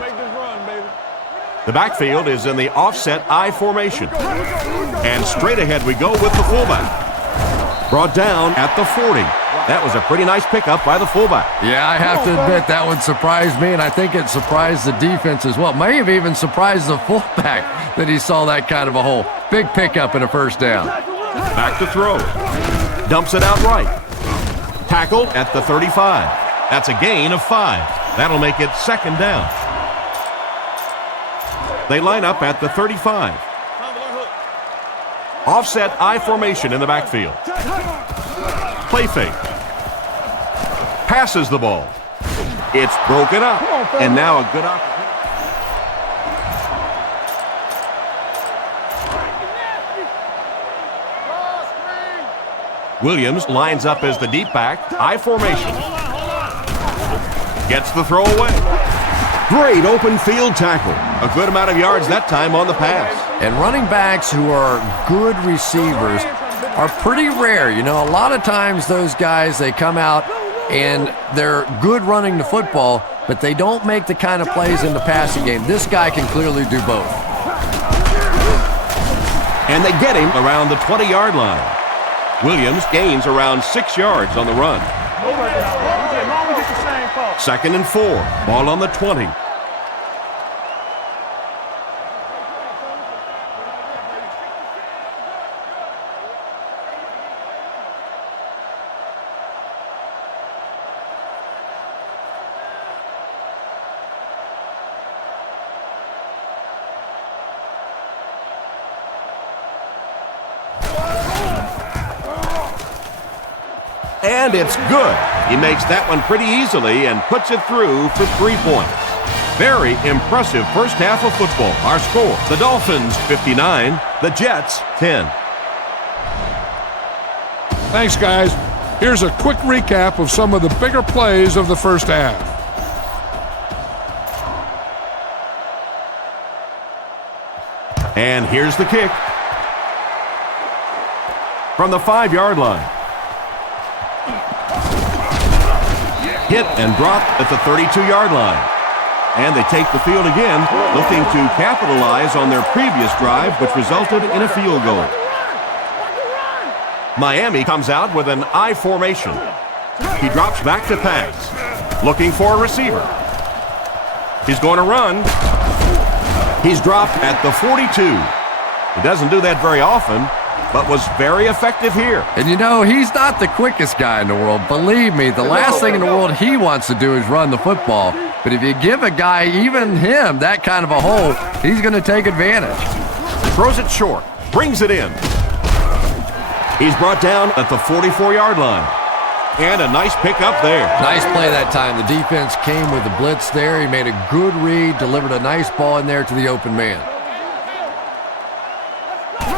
The backfield is in the offset I formation. And straight ahead we go with the fullback. Brought down at the 40. That was a pretty nice pickup by the fullback. Yeah, I have to admit that one surprised me, and I think it surprised the defense as well. May have even surprised the fullback that he saw that kind of a hole. Big pickup and a 1st down. Back to throw. Dumps it out right. Tackled at the 35. That's a gain of 5. That'll make it 2nd down. They line up at the 35. Offset I formation in the backfield. Play fake. passes the ball. It's broken up, and now a good opportunity. Williams lines up as the deep back, I formation. Gets the throw away. Great open field tackle. A good amount of yards that time on the pass. And running backs who are good receivers are pretty rare. You know, a lot of times those guys, they come out and they're good running the football, but they don't make the kind of plays in the passing game. This guy can clearly do both. And they get him around the 20-yard line. Williams gains around 6 yards on the run. 2nd and 4. Ball on the 20. And it's good. He makes that one pretty easily and puts it through for 3 points. Very impressive first half of football. Our score, the Dolphins 59, the Jets 10. Thanks, guys. Here's a quick recap of some of the bigger plays of the first half. And here's the kick. From the 5-yard line. Hit and drop at the 32-yard line. And they take the field again, looking to capitalize on their previous drive, which resulted in a field goal. Miami comes out with an I formation. He drops back to pass, looking for a receiver. He's going to run. He's dropped at the 42. He doesn't do that very often, but was very effective here. And you know, he's not the quickest guy in the world. Believe me, the last thing in the world he wants to do is run the football. But if you give a guy, even him, that kind of a hole, he's going to take advantage. Throws it short, brings it in. He's brought down at the 44-yard line. And a nice pickup there. Nice play that time. The defense came with the blitz there. He made a good read, delivered a nice ball in there to the open man.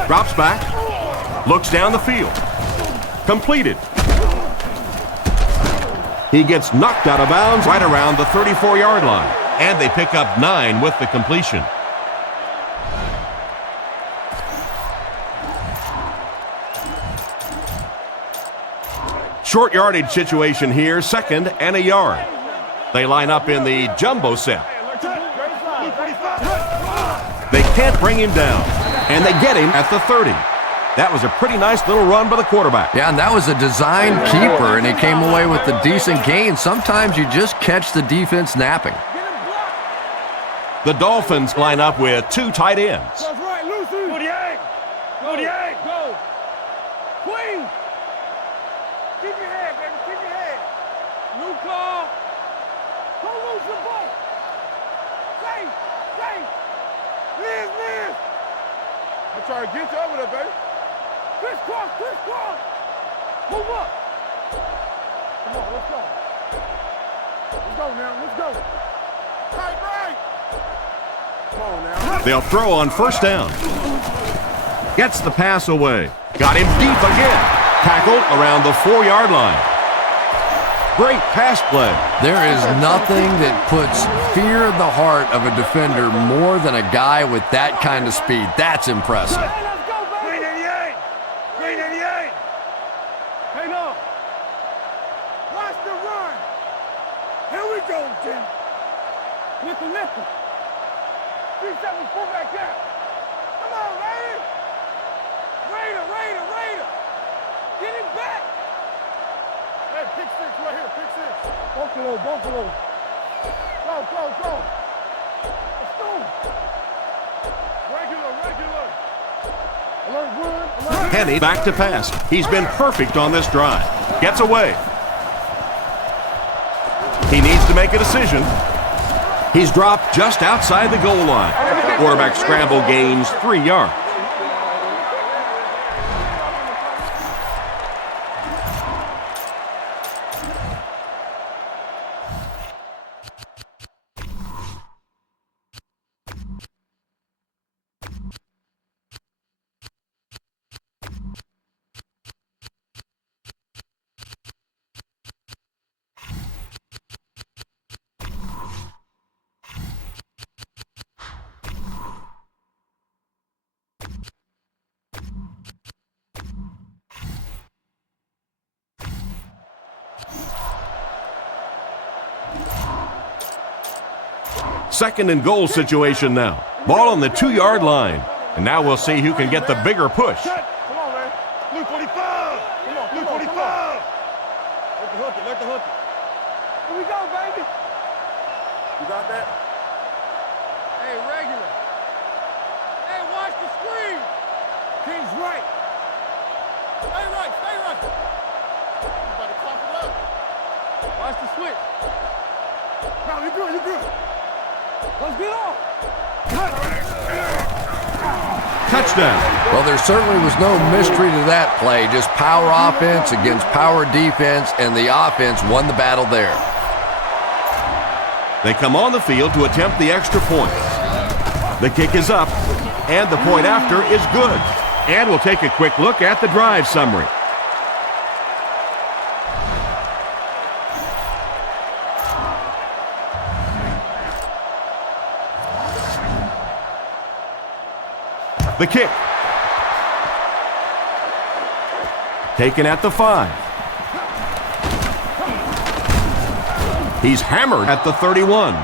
Drops back. Looks down the field. Completed. He gets knocked out of bounds right around the 34-yard line. And they pick up 9 with the completion. Short yardage situation here, 2nd and a yard. They line up in the jumbo set. They can't bring him down. And they get him at the 30. That was a pretty nice little run by the quarterback. Yeah, and that was a design keeper, and he came away with a decent gain. Sometimes you just catch the defense napping. The Dolphins line up with 2 tight ends. That's right, Lucy. Go the egg. Go the egg. Go. Queen. Keep your head, baby. Keep your head. New call. Don't lose your ball. Safe. Safe. Liz. I'm trying to get you over there, baby. Crisscross. Move up. Come on, let's go. Let's go now. Let's go. Tight right. Come on now. They'll throw on 1st down. Gets the pass away. Got him deep again. Tackled around the 4-yard line. Great pass play. There is nothing that puts fear in the heart of a defender more than a guy with that kind of speed. That's impressive. Let's go, baby. 388. Hang on. Watch the run. Here we go, Jim. Nickel. 3-7 fullback out. Come on, Raider. Raider. Get him back. Hey, pick 6 right here, pick 6. Buffalo. Go. Let's go. Regular. Alert 1. Henny back to pass. He's been perfect on this drive. Gets away. He needs to make a decision. He's dropped just outside the goal line. Quarterback scramble gains 3 yards. second and goal situation now. Ball on the 2-yard line. And now we'll see who can get the bigger push. Come on, man. Blue 45. Come on, Blue 45. Let the hook it. Here we go, baby. You got that? Hey, regular. Hey, watch the screen. King's right. Stay right, stay right. You better clock it up. Watch the switch. No, you're good, you're good. Let's get off. Touchdown. Well, there certainly was no mystery to that play. Just power offense against power defense, and the offense won the battle there. They come on the field to attempt the extra point. The kick is up, and the point after is good. And we'll take a quick look at the drive summary. The kick. Taken at the 5. He's hammered at the 31.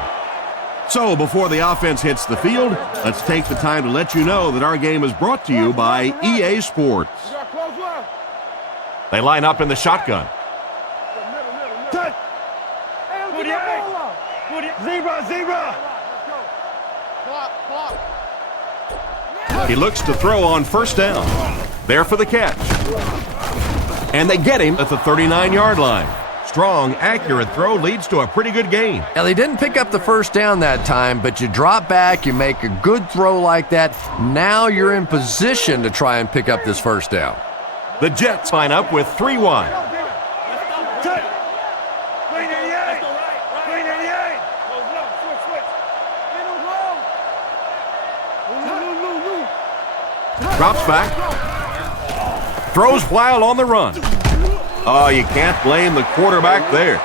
So before the offense hits the field, let's take the time to let you know that our game is brought to you by EA Sports. They line up in the shotgun. Zebra. He looks to throw on first down. There for the catch. And they get him at the 39-yard line. Strong, accurate throw leads to a pretty good gain. Now, they didn't pick up the first down that time, but you drop back, you make a good throw like that. Now you're in position to try and pick up this first down. The Jets line up with 3 wide. Drops back. Throws while on the run. Oh, you can't blame the quarterback there.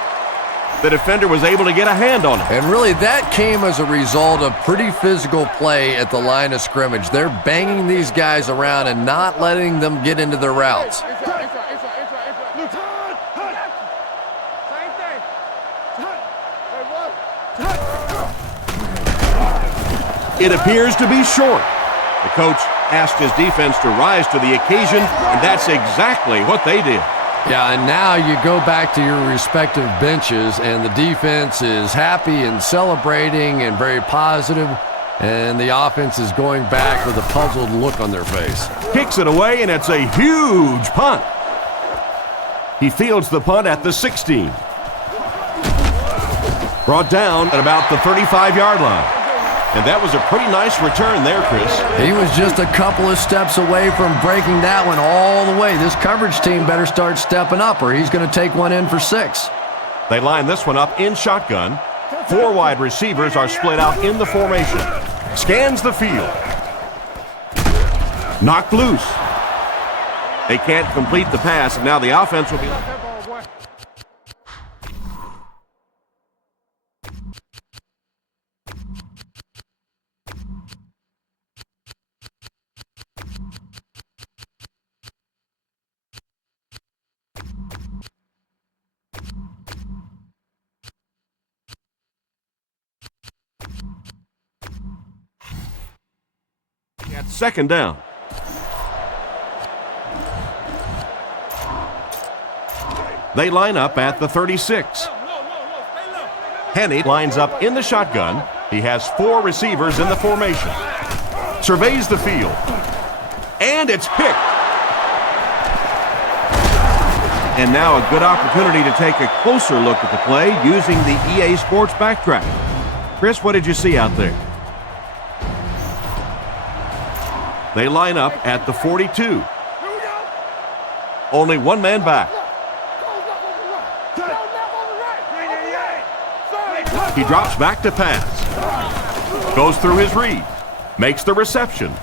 The defender was able to get a hand on him. And really, that came as a result of pretty physical play at the line of scrimmage. They're banging these guys around and not letting them get into their routes. It appears to be short. The coach asked his defense to rise to the occasion, and that's exactly what they did. Yeah, and now you go back to your respective benches, and the defense is happy and celebrating and very positive, and the offense is going back with a puzzled look on their face. Kicks it away, and it's a huge punt. He fields the punt at the 16. Brought down at about the 35-yard line. And that was a pretty nice return there, Chris. He was just a couple of steps away from breaking that one all the way. This coverage team better start stepping up, or he's going to take one in for 6. They line this one up in shotgun. 4 wide receivers are split out in the formation. Scans the field. Knocked loose. They can't complete the pass, and now the offense will be... At second down. They line up at the 36. Henney lines up in the shotgun. He has 4 receivers in the formation. Surveys the field. And it's picked. And now a good opportunity to take a closer look at the play using the EA Sports Backtrack. Chris, what did you see out there? They line up at the 42. Only one man back. He drops back to pass. Goes through his read. Makes the reception.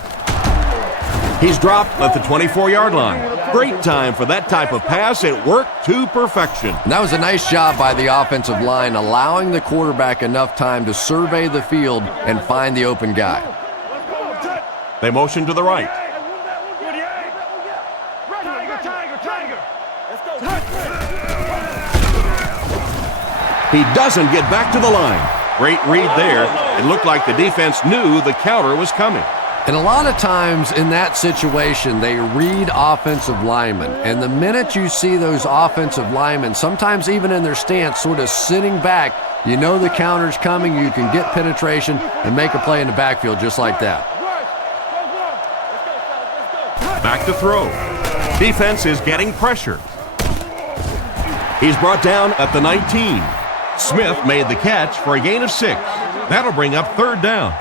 He's dropped at the 24-yard line. Great time for that type of pass. It worked to perfection. And that was a nice job by the offensive line, allowing the quarterback enough time to survey the field and find the open guy. They motion to the right. He doesn't get back to the line. Great read there. It looked like the defense knew the counter was coming. And a lot of times in that situation, they read offensive linemen. And the minute you see those offensive linemen, sometimes even in their stance, sort of sitting back, you know the counter's coming, you can get penetration and make a play in the backfield just like that. Back to throw. Defense is getting pressure. He's brought down at the 19. Smith made the catch for a gain of 6. That'll bring up 3rd down.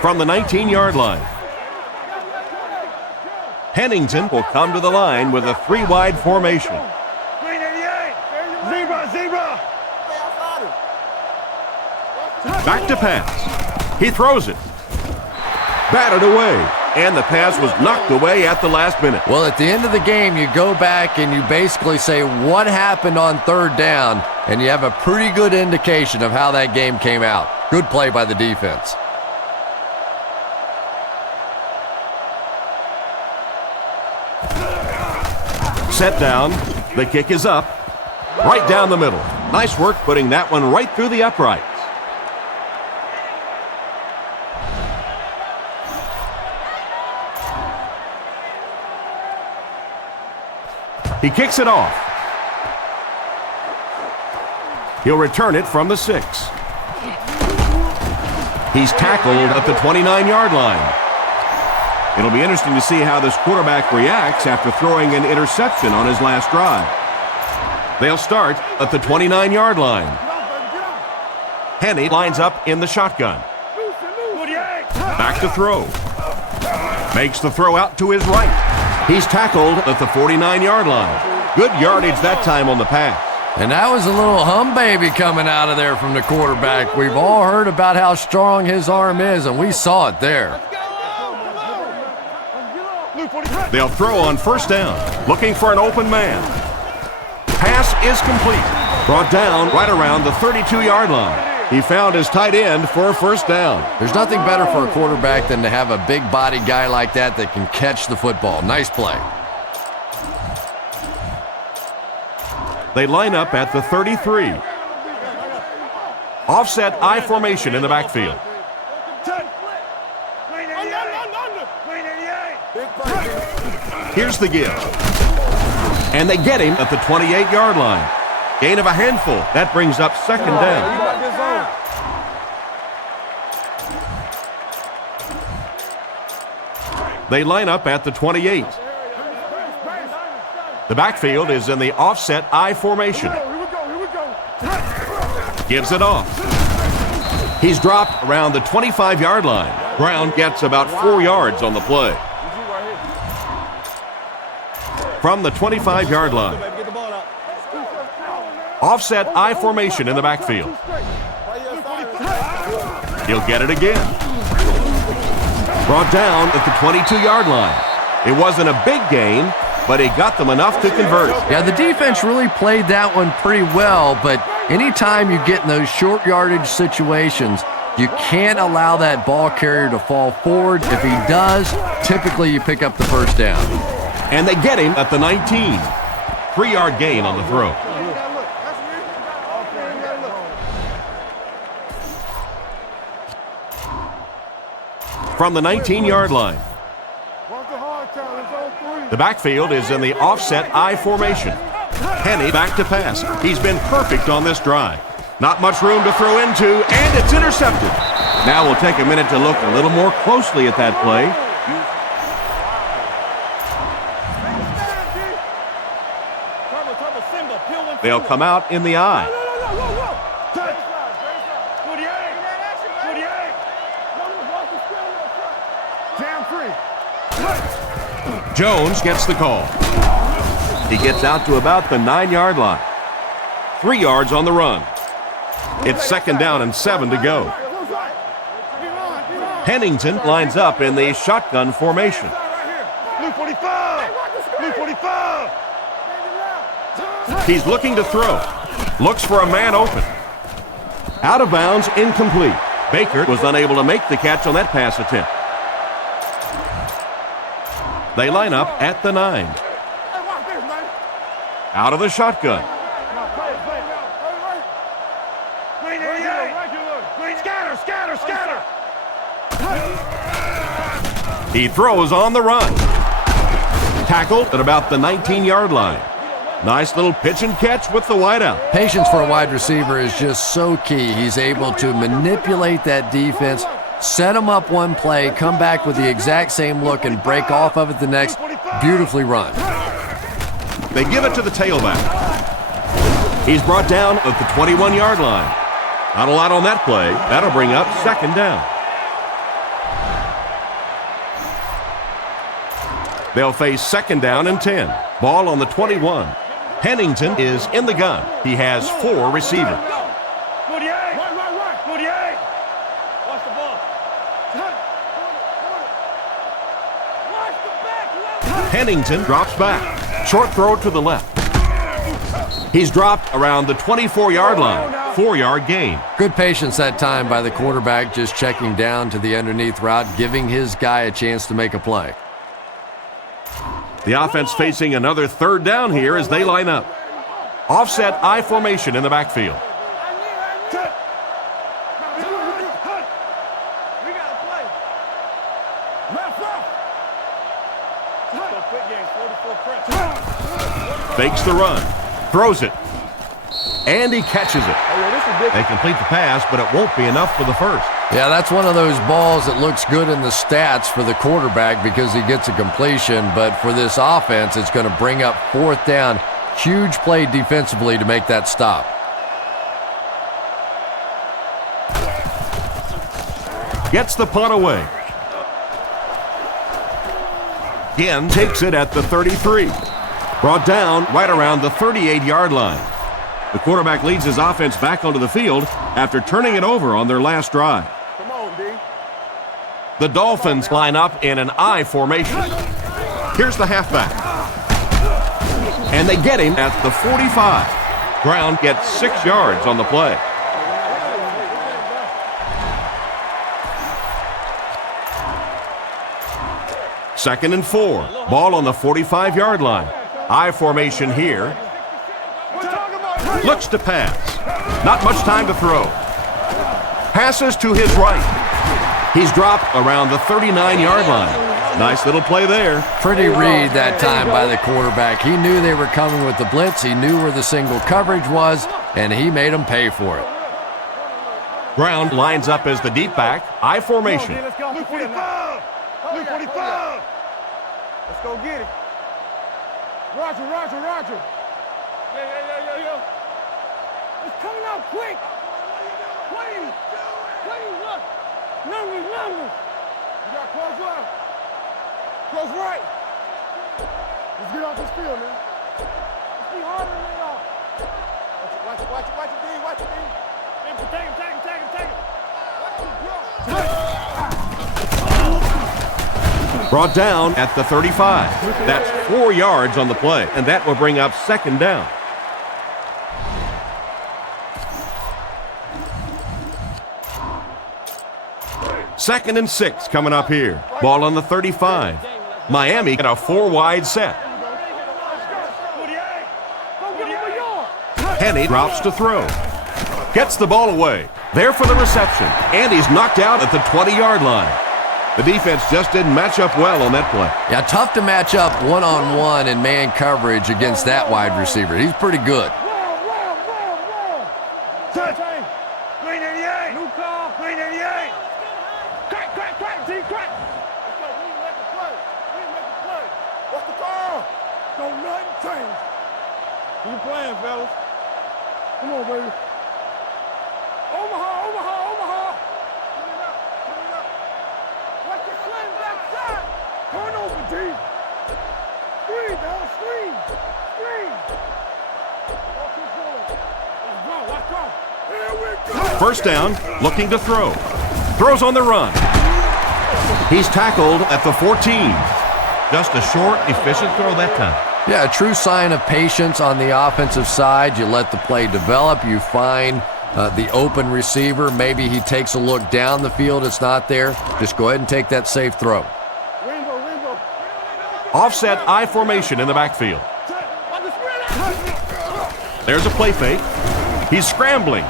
From the 19-yard line, Pennington will come to the line with a 3-wide formation. Zebra! Back to pass. He throws it. Batted away, and the pass was knocked away at the last minute. Well, at the end of the game, you go back and you basically say what happened on 3rd down, and you have a pretty good indication of how that game came out. Good play by the defense. Set down. The kick is up. Right down the middle. Nice work putting that one right through the uprights. He kicks it off. He'll return it from the 6. He's tackled at the 29-yard line. It'll be interesting to see how this quarterback reacts after throwing an interception on his last drive. They'll start at the 29-yard line. Henne lines up in the shotgun. Back to throw. Makes the throw out to his right. He's tackled at the 49-yard line. Good yardage that time on the pass. And that was a little hum baby coming out of there from the quarterback. We've all heard about how strong his arm is, and we saw it there. They'll throw on 1st down, looking for an open man. Pass is complete. Brought down right around the 32-yard line. He found his tight end for a 1st down. There's nothing better for a quarterback than to have a big-bodied guy like that can catch the football. Nice play. They line up at the 33. Offset I formation in the backfield. Here's the give. And they get him at the 28-yard line. Gain of a handful. That brings up 2nd down. They line up at the 28. The backfield is in the offset I formation. Gives it off. He's dropped around the 25-yard line. Brown gets about 4 yards on the play. From the 25-yard line. Offset I formation in the backfield. He'll get it again. Brought down at the 22-yard line. It wasn't a big gain, but he got them enough to convert. Yeah, the defense really played that one pretty well, but anytime you get in those short yardage situations, you can't allow that ball carrier to fall forward. If he does, typically you pick up the 1st down. And they get him at the 19. 3-yard gain on the throw. From the 19-yard line. The backfield is in the offset I formation. Henne back to pass. He's been perfect on this drive. Not much room to throw into, and it's intercepted. Now we'll take a minute to look a little more closely at that play. They'll come out in the eye. Jones gets the call. He gets out to about the 9-yard line. 3 yards on the run. It's 2nd down and 7 to go. Pennington lines up in the shotgun formation. He's looking to throw. Looks for a man open. Out of bounds, incomplete. Baker was unable to make the catch on that pass attempt. They line up at the 9. Out of the shotgun. He throws on the run. Tackled at about the 19-yard line. Nice little pitch and catch with the wideout. Patience for a wide receiver is just so key. He's able to manipulate that defense, set them up one play, come back with the exact same look, and break off of it the next. Beautifully run. They give it to the tailback. He's brought down at the 21-yard line. Not a lot on that play. That'll bring up second down. They'll face second down and 10. Ball on the 21. Pennington is in the gun. He has 4 receivers. 48. Right. 48. Watch the ball. Watch the back. Pennington drops back. Short throw to the left. He's dropped around the 24-yard line. 4-yard gain. Good patience that time by the quarterback, just checking down to the underneath route, giving his guy a chance to make a play. The offense facing another third down here as they line up. Offset I formation in the backfield. Fakes the run. Throws it. And he catches it. They complete the pass, but it won't be enough for the first. Yeah, that's one of those balls that looks good in the stats for the quarterback because he gets a completion, but for this offense, it's going to bring up fourth down. Huge play defensively to make that stop. Gets the punt away. Again, takes it at the 33. Brought down right around the 38-yard line. The quarterback leads his offense back onto the field after turning it over on their last drive. Come on, D. The Dolphins line up in an I formation. Here's the halfback. And they get him at the 45. Brown gets 6 yards on the play. Second and 4. Ball on the 45-yard line. I formation here. Looks to pass. Not much time to throw. Passes to his right. He's dropped around the 39-yard line. Nice little play there. Pretty read that time by the quarterback. He knew they were coming with the blitz. He knew where the single coverage was, and he made them pay for it. Brown lines up as the deep back. I formation. Let's go. Luke 45. Luke 45. Let's go get it. Roger. Yo. It's coming out quick. Please, look. Numbers. You got close left. Close right. Let's get off this field, man. Let's be harder than they are. Watch it, D. Watch it, D. Take him. Brought down at the 35. That's 4 yards on the play, and that will bring up second down. Second and 6 coming up here. Ball on the 35. Miami at a 4-wide set. Henny drops to throw. Gets the ball away. There for the reception. And he's knocked out at the 20-yard line. The defense just didn't match up well on that play. Yeah, tough to match up one-on-one in man coverage against that wide receiver. He's pretty good. Green 88. New car. Green 88. Crack. Team crack. Let's go. We didn't make the play. What's the call? Don't nothing change. Who playing, fellas? Come on, baby. Omaha. Clean it up. Watch the sling backside. Turn over, D. Screen, dog. Screen. Let's go. Here we go. First down, looking to throw. Throws on the run. He's tackled at the 14. Just a short, efficient throw that time. Yeah, a true sign of patience on the offensive side. You let the play develop. You find the open receiver. Maybe he takes a look down the field. It's not there. Just go ahead and take that safe throw. Rainbow. Offset I formation in the backfield. There's a play fake. He's scrambling.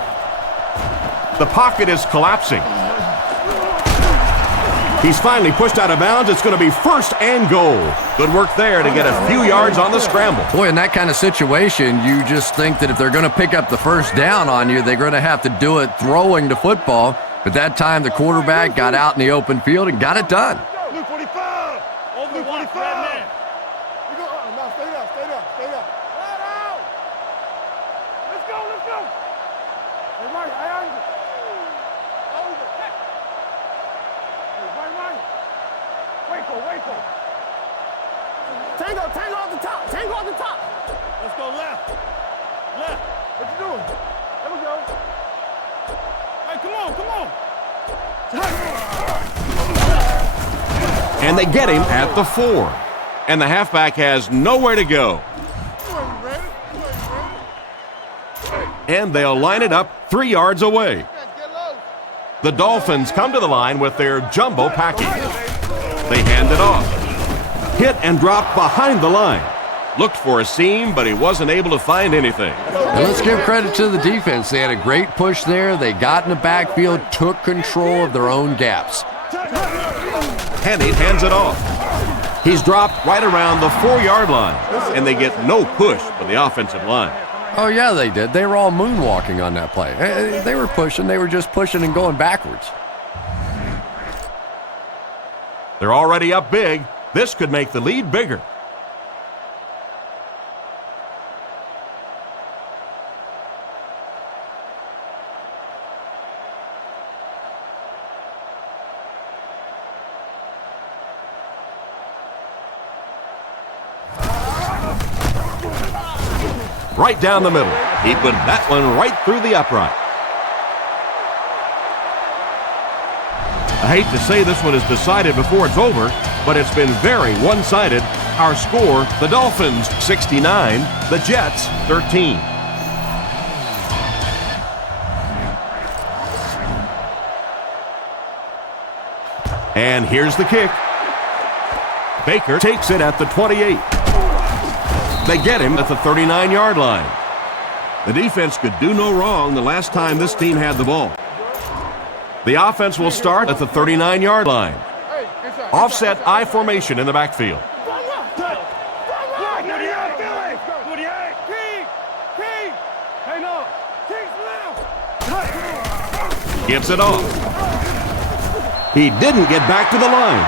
The pocket is collapsing. He's finally pushed out of bounds. It's going to be first and goal. Good work there to get a few yards on the scramble. Boy, in that kind of situation, you just think that if they're going to pick up the first down on you, they're going to have to do it throwing the football. But that time, the quarterback got out in the open field and got it done. Blue 45. Over Blue 45. Man. You go. No, stay down. Stay down. Stay down. Right out. Let's go. Let's go. Hey, Mike, I am. Over. Hey, Mike. Waco. Tango off the top. Tango off the top. Let's go left. Left. What you doing? There we go. Hey, come on. And they get him at the 4. And the halfback has nowhere to go. And they'll line it up 3 yards away. The Dolphins come to the line with their jumbo package. They hand it off. Hit and drop behind the line. Looked for a seam, but he wasn't able to find anything. And let's give credit to the defense. They had a great push there. They got in the backfield, took control of their own gaps. Henny hands it off. He's dropped right around the 4-yard line, and they get no push from the offensive line. Oh, yeah, they did. They were all moonwalking on that play. They were pushing. They were just pushing and going backwards. They're already up big. This could make the lead bigger. Right down the middle. He put that one right through the upright. I hate to say this one is decided before it's over, but it's been very one-sided. Our score, the Dolphins 69, the Jets 13. And here's the kick. Baker takes it at the 28. They get him at the 39-yard line. The defense could do no wrong the last time this team had the ball. The offense will start at the 39-yard line. Offset I formation in the backfield. Gives it off. He didn't get back to the line.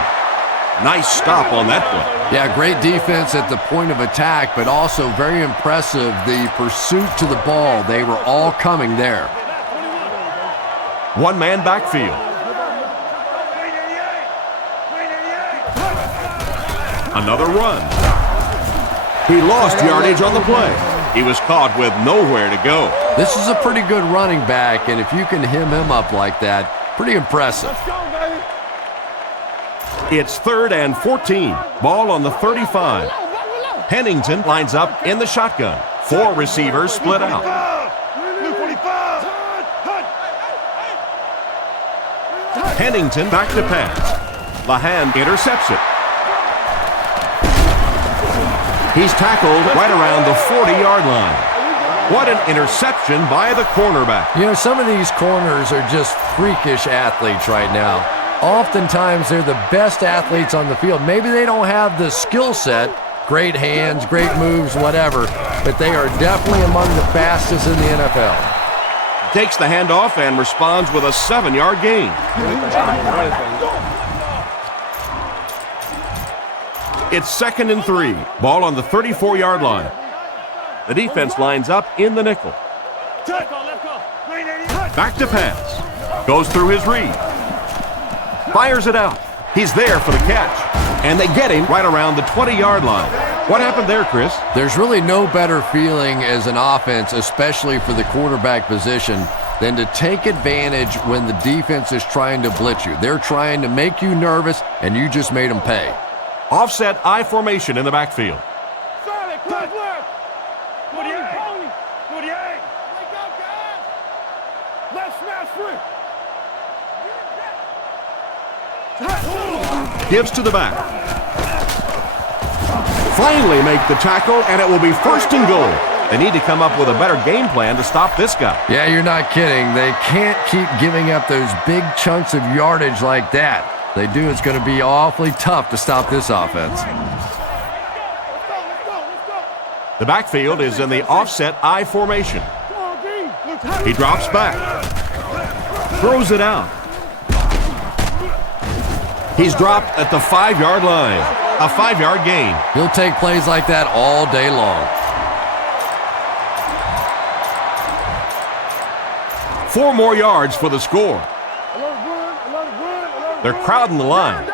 Nice stop on that play. Yeah, great defense at the point of attack, but also very impressive the pursuit to the ball. They were all coming there. One-man backfield. Another run. He lost yardage on the play. He was caught with nowhere to go. This is a pretty good running back, and if you can hem him up like that, pretty impressive. It's 3rd and 14. Ball on the 35. Pennington lines up in the shotgun. 4 receivers split out. Pennington back to pass. Lahan intercepts it. He's tackled right around the 40-yard line. What an interception by the cornerback. You know, some of these corners are just freakish athletes right now. Oftentimes, they're the best athletes on the field. Maybe they don't have the skill set, great hands, great moves, whatever, but they are definitely among the fastest in the NFL. Takes the handoff and responds with a 7-yard gain. It's 2nd and 3. Ball on the 34-yard line. The defense lines up in the nickel. Back to pass. Goes through his read. Fires it out. He's there for the catch. And they get him right around the 20-yard line. What happened there, Chris? There's really no better feeling as an offense, especially for the quarterback position, than to take advantage when the defense is trying to blitz you. They're trying to make you nervous, and you just made them pay. Offset I formation in the backfield. Solid, good work. 48. 48. Wake up, guys. Left smash free. Gives to the back. Finally make the tackle, and it will be 1st and goal. They need to come up with a better game plan to stop this guy. Yeah, you're not kidding. They can't keep giving up those big chunks of yardage like that. They do. It's going to be awfully tough to stop this offense. The backfield is in the offset I formation. He drops back. Throws it out. He's dropped at the 5-yard line. A 5-yard gain. He'll take plays like that all day long. 4 more yards for the score. They're crowding the line.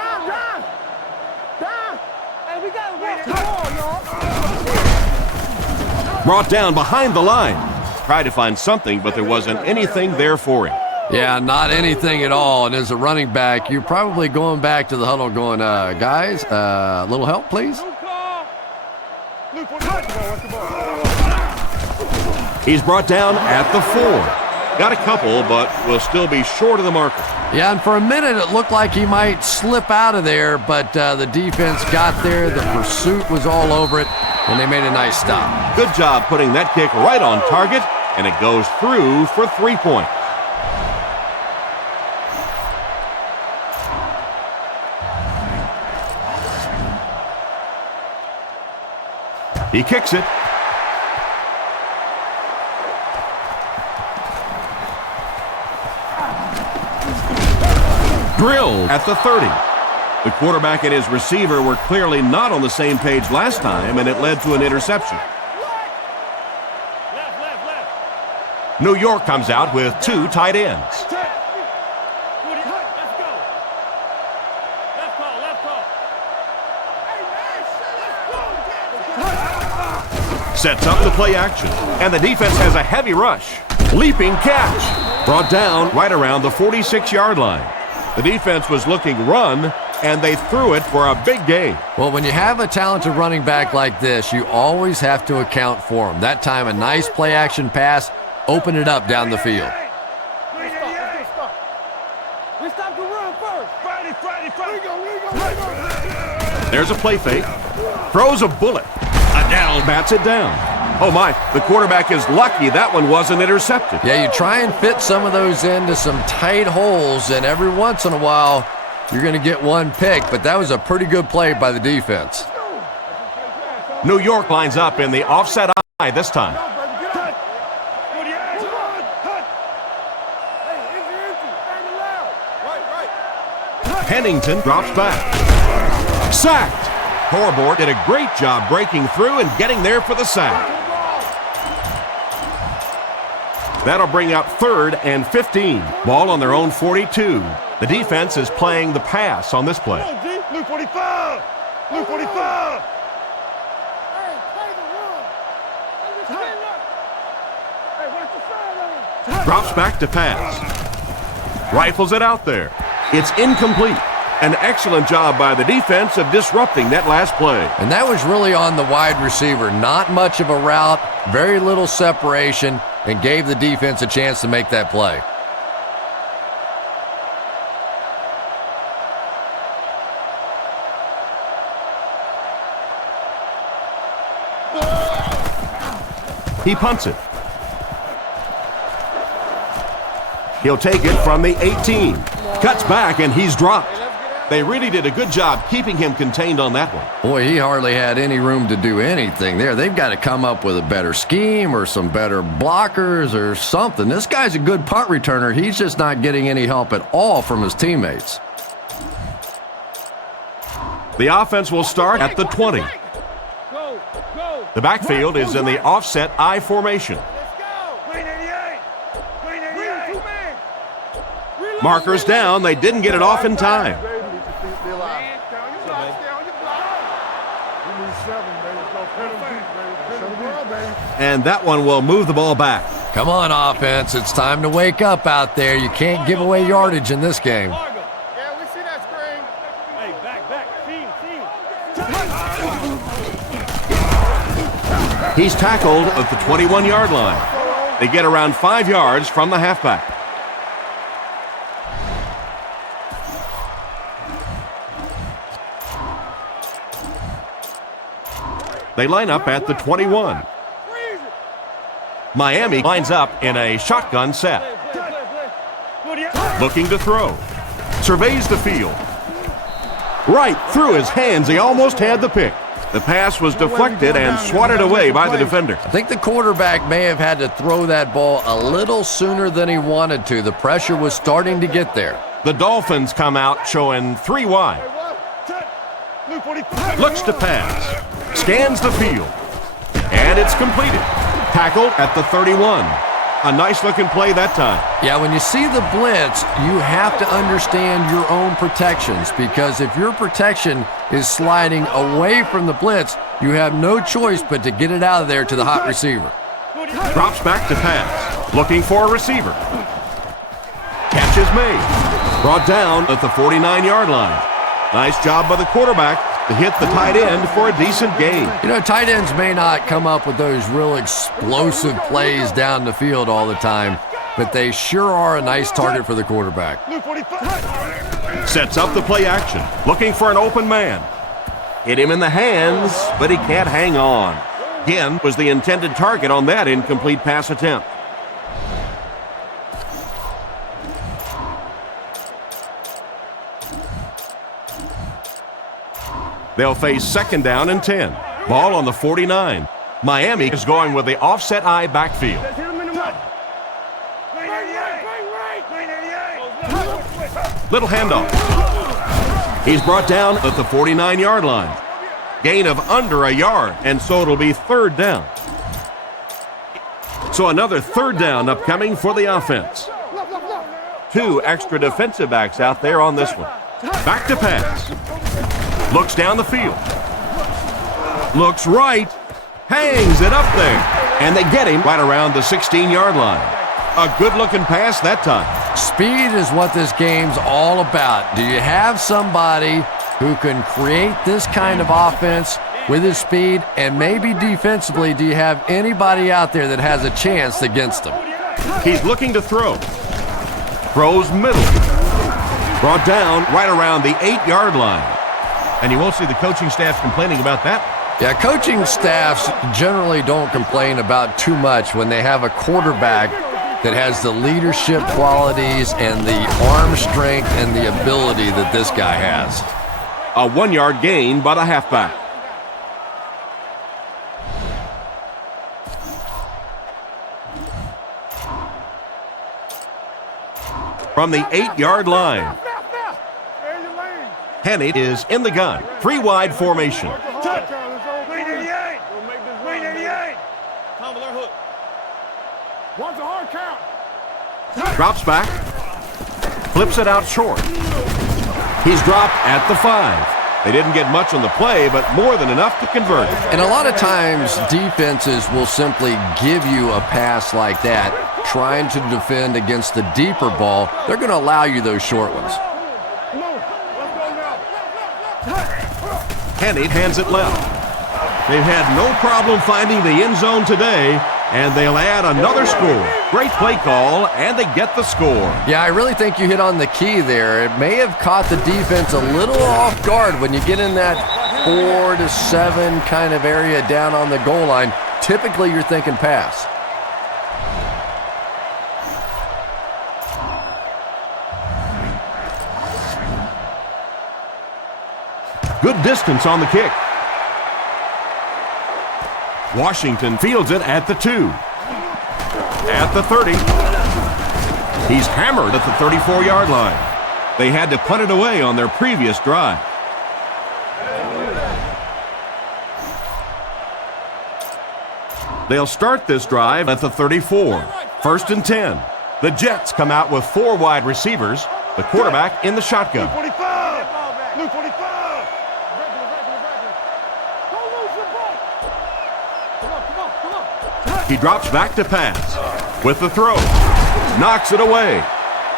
Brought down behind the line. Tried to find something, but there wasn't anything there for him. Yeah, not anything at all. And as a running back, you're probably going back to the huddle going, guys, a little help, please? He's brought down at the 4. Got a couple, but will still be short of the marker. Yeah, and for a minute it looked like he might slip out of there, but the defense got there. The pursuit was all over it, and they made a nice stop. Good job putting that kick right on target, and it goes through for 3 points. He kicks it. Drilled at the 30. The quarterback and his receiver were clearly not on the same page last time, and it led to an interception. New York comes out with 2 tight ends. Sets up the play action, and the defense has a heavy rush. Leaping catch. Brought down right around the 46-yard line. The defense was looking run, and they threw it for a big gain. Well, when you have a talented running back like this, you always have to account for him. That time, a nice play-action pass opened it up down the field. There's a play fake. Throws a bullet. Adele bats it down. Oh my, the quarterback is lucky that one wasn't intercepted. Yeah, you try and fit some of those into some tight holes, and every once in a while, you're going to get one pick, but that was a pretty good play by the defense. New York lines up in the offset I this time. Pennington drops back. Sacked. Horboard did a great job breaking through and getting there for the sack. That'll bring up 3rd and 15. Ball on their own 42. The defense is playing the pass on this play. Blue 45! Blue 45! Drops back to pass. Rifles it out there. It's incomplete. An excellent job by the defense of disrupting that last play. And that was really on the wide receiver. Not much of a route, very little separation, and gave the defense a chance to make that play. He punts it. He'll take it from the 18. Cuts back, and he's dropped. They really did a good job keeping him contained on that one. Boy, he hardly had any room to do anything there. They've got to come up with a better scheme or some better blockers or something. This guy's a good punt returner. He's just not getting any help at all from his teammates. The offense will start at the 20. The backfield is in the offset I formation. Markers down. They didn't get it off in time. And that one will move the ball back. Come on, offense. It's time to wake up out there. You can't give away yardage in this game. Yeah, we see that screen. Hey, back. He's tackled at the 21-yard line. They get around 5 yards from the halfback. They line up at the 21. Miami lines up in a shotgun set. Looking to throw. Surveys the field. Right through his hands. He almost had the pick. The pass was deflected and swatted away by the defender. I think the quarterback may have had to throw that ball a little sooner than he wanted to. The pressure was starting to get there. The Dolphins come out showing 3 wide. Looks to pass. Scans the field. And it's completed. Tackled at the 31. A nice-looking play that time. Yeah, when you see the blitz, you have to understand your own protections, because if your protection is sliding away from the blitz, you have no choice but to get it out of there to the hot receiver. Drops back to pass. Looking for a receiver. Catch is made. Brought down at the 49-yard line. Nice job by the quarterback to hit the tight end for a decent gain. You know, tight ends may not come up with those real explosive plays down the field all the time, but they sure are a nice target for the quarterback. Sets up the play action, looking for an open man. Hit him in the hands, but he can't hang on. Again was the intended target on that incomplete pass attempt. They'll face 2nd down and 10. Ball on the 49. Miami is going with the offset eye backfield. Little handoff. He's brought down at the 49-yard line. Gain of under a yard, and so it'll be 3rd down. So another 3rd down upcoming for the offense. 2 extra defensive backs out there on this one. Back to pass. Looks down the field. Looks right. Hangs it up there. And they get him right around the 16-yard line. A good-looking pass that time. Speed is what this game's all about. Do you have somebody who can create this kind of offense with his speed? And maybe defensively, do you have anybody out there that has a chance against him? He's looking to throw. Throws middle. Brought down right around the 8-yard line. And you won't see the coaching staff complaining about that. Yeah, coaching staffs generally don't complain about too much when they have a quarterback that has the leadership qualities and the arm strength and the ability that this guy has. A 1-yard gain by the halfback. From the 8-yard line. Henny is in the gun. 3 wide formation. Drops back. Flips it out short. He's dropped at the 5. They didn't get much on the play, but more than enough to convert it. And a lot of times, defenses will simply give you a pass like that, trying to defend against the deeper ball. They're going to allow you those short ones. Henny hands it left. They've had no problem finding the end zone today, and they'll add another score. Great play call, and they get the score. Yeah, I really think you hit on the key there. It may have caught the defense a little off guard when you get in that 4 to 7 kind of area down on the goal line. Typically, you're thinking pass. Good distance on the kick. Washington fields it at the 2. At the 30. He's hammered at the 34-yard line. They had to punt it away on their previous drive. They'll start this drive at the 34. 1st and 10. The Jets come out with 4 wide receivers. The quarterback in the shotgun. He drops back to pass. With the throw. Knocks it away.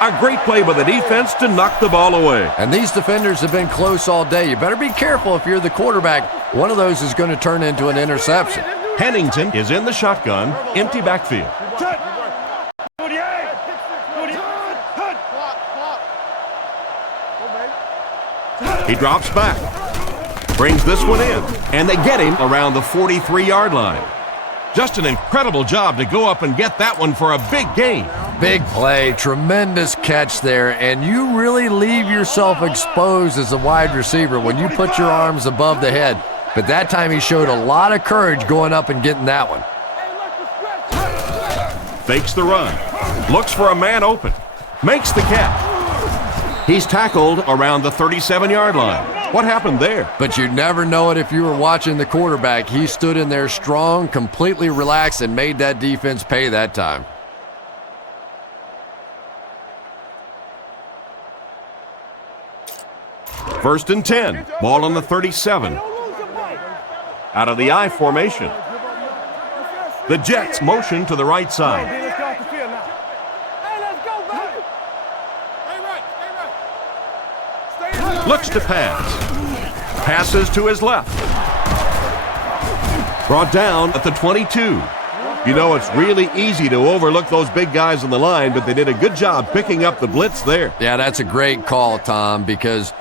A great play by the defense to knock the ball away. And these defenders have been close all day. You better be careful if you're the quarterback. One of those is going to turn into an interception. Hennington is in the shotgun. Empty backfield. He drops back. Brings this one in. And they get him around the 43-yard line. Just an incredible job to go up and get that one for a big gain. Big play, tremendous catch there, and you really leave yourself exposed as a wide receiver when you put your arms above the head. But that time he showed a lot of courage going up and getting that one. Fakes the run. Looks for a man open. Makes the catch. He's tackled around the 37-yard line. What happened there? But you'd never know it if you were watching the quarterback. He stood in there strong, completely relaxed, and made that defense pay that time. First and 10. Ball on the 37. Out of the I formation. The Jets motion to the right side. Looks to pass. Passes to his left. Brought down at the 22. You know, it's really easy to overlook those big guys on the line, but they did a good job picking up the blitz there. Yeah, that's a great call, Tom, because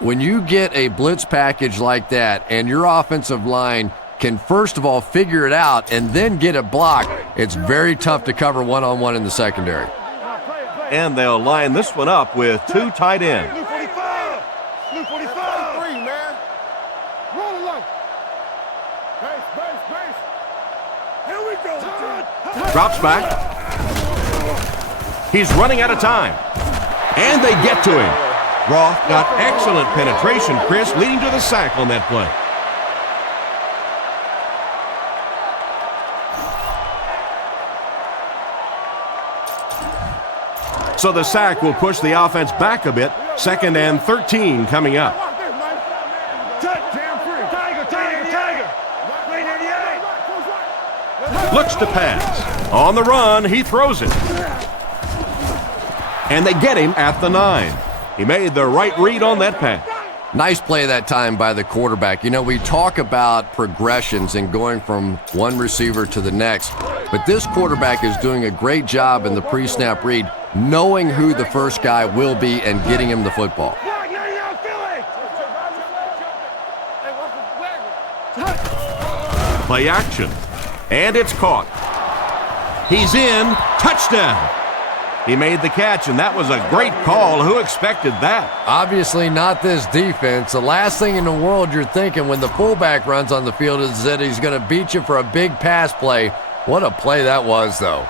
when you get a blitz package like that and your offensive line can first of all figure it out and then get it blocked, it's very tough to cover one-on-one in the secondary. And they'll line this one up with two tight ends. Drops back. He's running out of time. And they get to him. Roth got excellent penetration, Chris, leading to the sack on that play. So the sack will push the offense back a bit. 2nd and 13 coming up. Looks to pass. On the run, he throws it. And they get him at the 9. He made the right read on that pass. Nice play that time by the quarterback. You know, we talk about progressions and going from one receiver to the next, but this quarterback is doing a great job in the pre-snap read, knowing who the first guy will be and getting him the football. Play action. And it's caught. He's in. Touchdown. He made the catch, and that was a great call. Who expected that? Obviously not this defense. The last thing in the world you're thinking when the fullback runs on the field is that he's going to beat you for a big pass play. What a play that was, though.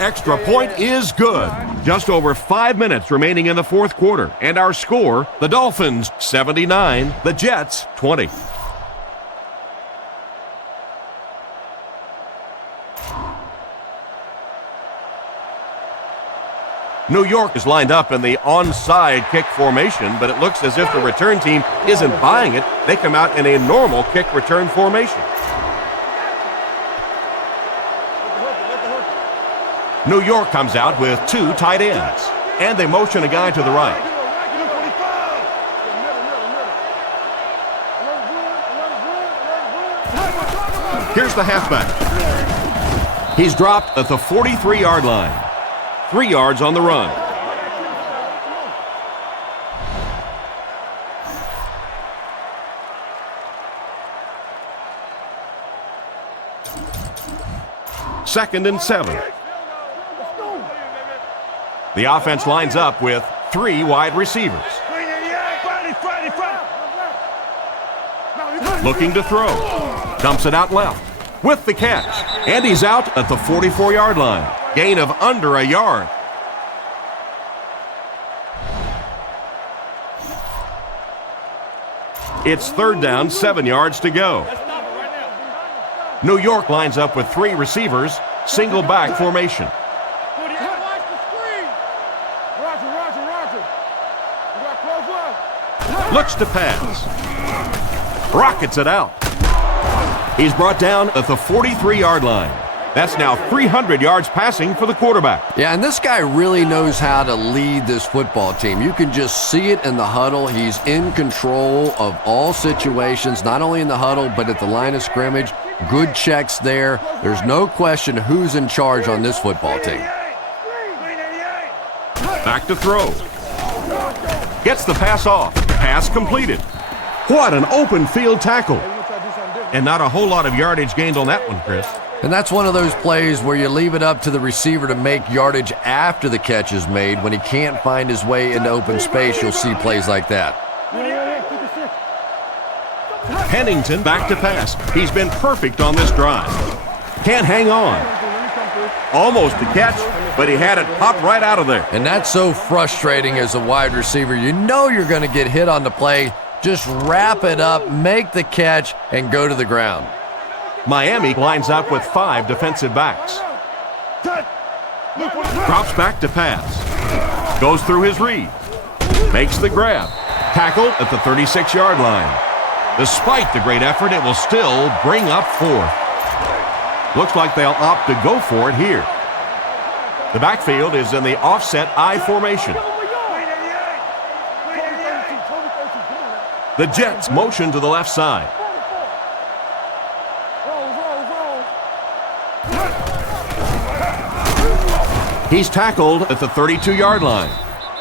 Extra point is good. Just over 5 minutes remaining in the fourth quarter. And our score, the Dolphins 79, the Jets 20. New York is lined up in the onside kick formation, but it looks as if the return team isn't buying it. They come out in a normal kick return formation. New York comes out with two tight ends, and they motion a guy to the right. Here's the halfback. He's dropped at the 43-yard line. 3 yards on the run. Second and 7. The offense lines up with 3 wide receivers. Looking to throw. Dumps it out left. With the catch. And he's out at the 44-yard line. Gain of under a yard. It's 3rd down, 7 yards to go. New York lines up with 3 receivers. Single back formation. Looks to pass. Rockets it out. He's brought down at the 43-yard line. That's now 300 yards passing for the quarterback. Yeah, and this guy really knows how to lead this football team. You can just see it in the huddle. He's in control of all situations, not only in the huddle, but at the line of scrimmage. Good checks there. There's no question who's in charge on this football team. Back to throw. Gets the pass off. Pass completed. What an open field tackle. And not a whole lot of yardage gained on that one, Chris. And that's one of those plays where you leave it up to the receiver to make yardage after the catch is made. When he can't find his way into open space, you'll see plays like that. Pennington back to pass. He's been perfect on this drive. Can't hang on. Almost a catch, but he had it pop right out of there. And that's so frustrating as a wide receiver. You know you're going to get hit on the play. Just wrap it up, make the catch, and go to the ground. Miami lines up with 5 defensive backs. Drops back to pass. Goes through his read. Makes the grab. Tackled at the 36-yard line. Despite the great effort, it will still bring up 4th. Looks like they'll opt to go for it here. The backfield is in the offset I formation. The Jets motion to the left side. He's tackled at the 32-yard line.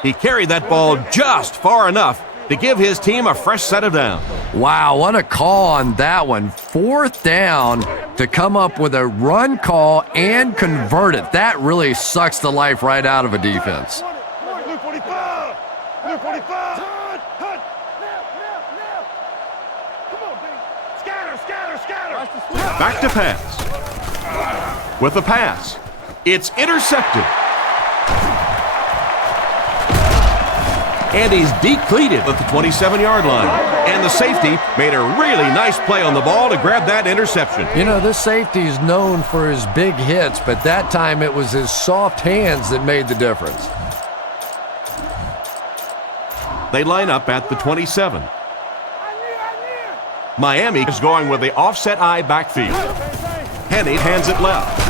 He carried that ball just far enough to give his team a fresh set of downs. Wow, what a call on that one. 4th down to come up with a run call and convert it. That really sucks the life right out of a defense. Back to pass. With the pass. It's intercepted. And he's depleted at the 27-yard line. And the safety made a really nice play on the ball to grab that interception. You know, this safety's known for his big hits, but that time it was his soft hands that made the difference. They line up at the 27. Miami is going with the offset I backfield. Henny hands it left.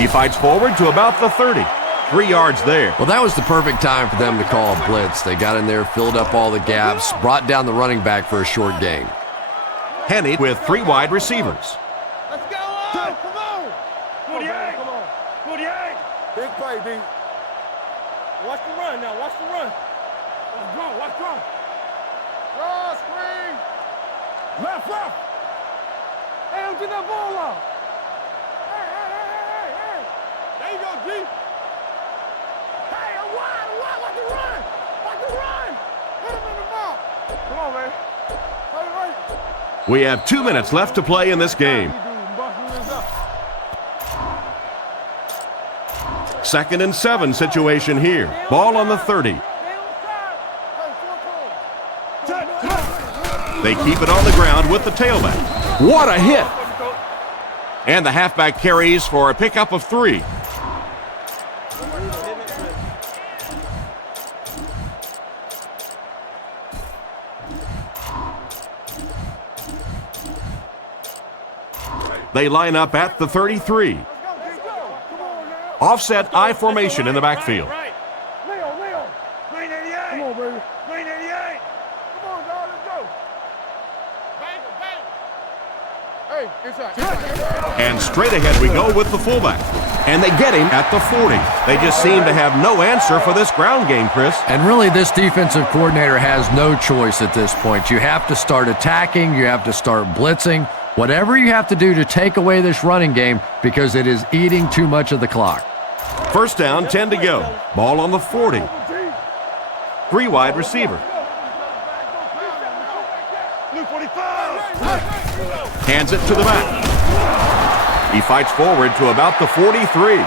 He fights forward to about the 30. 3 yards there. Well, that was the perfect time for them to call a blitz. They got in there, filled up all the gaps, brought down the running back for a short gain. Henny with 3 wide receivers. Let's go! Come on! 48! 48! Big play, D. Watch the run now. Watch the run. Watch run. Watch run. Draw screen. Left. Hey, don't get that ball off. Hey. There you go, G. Hey, I'm wide. Watch the run. Hit him in the mouth. Come on, man. Right. We have 2 minutes left to play in this game. 2nd and 7 situation here. Ball on the 30. They keep it on the ground with the tailback. What a hit! And the halfback carries for a pickup of 3. They line up at the 33. Offset I formation in the backfield. Leo. Green 88. Come on, baby. Green 88. Come on, dog. Let's go. Bang. Hey, inside. And straight ahead we go with the fullback. And they get him at the 40. They just seem to have no answer for this ground game, Chris. And really, this defensive coordinator has no choice at this point. You have to start attacking. You have to start blitzing. Whatever you have to do to take away this running game because it is eating too much of the clock. 1st down, 10 to go. Ball on the 40. 3 wide receiver. Hands it to the back. He fights forward to about the 43.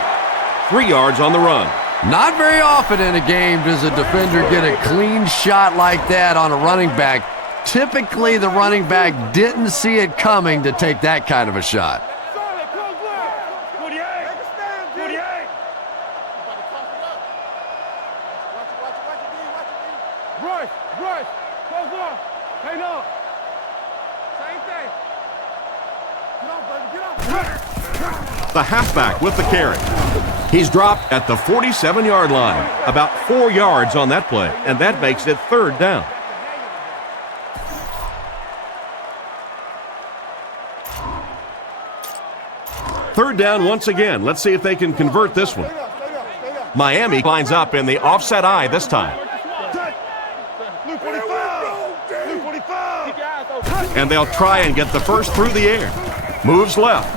3 yards on the run. Not very often in a game does a defender get a clean shot like that on a running back. Typically, the running back didn't see it coming to take that kind of a shot. Rush. Close up. Hang up. Same thing. Get on, baby. Get on. The halfback with the carry. He's dropped at the 47-yard line. About 4 yards on that play, and that makes it 3rd down. Third down once again. Let's see if they can convert this one. Miami lines up in the offset I this time. Blue 45. And they'll try and get the first through the air. Moves left.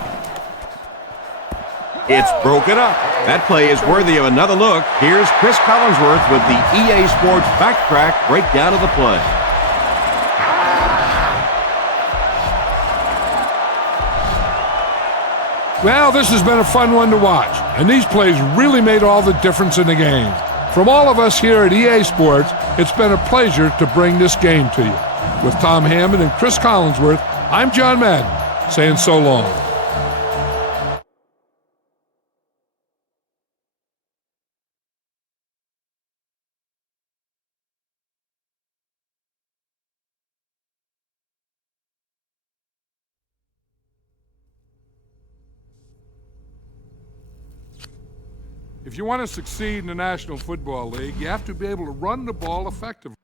It's broken up. That play is worthy of another look. Here's Chris Collinsworth with the EA Sports Backtrack breakdown of the play. Well, this has been a fun one to watch, and these plays really made all the difference in the game. From all of us here at EA Sports, it's been a pleasure to bring this game to you. With Tom Hammond and Chris Collinsworth, I'm John Madden, saying so long. If you want to succeed in the National Football League, you have to be able to run the ball effectively.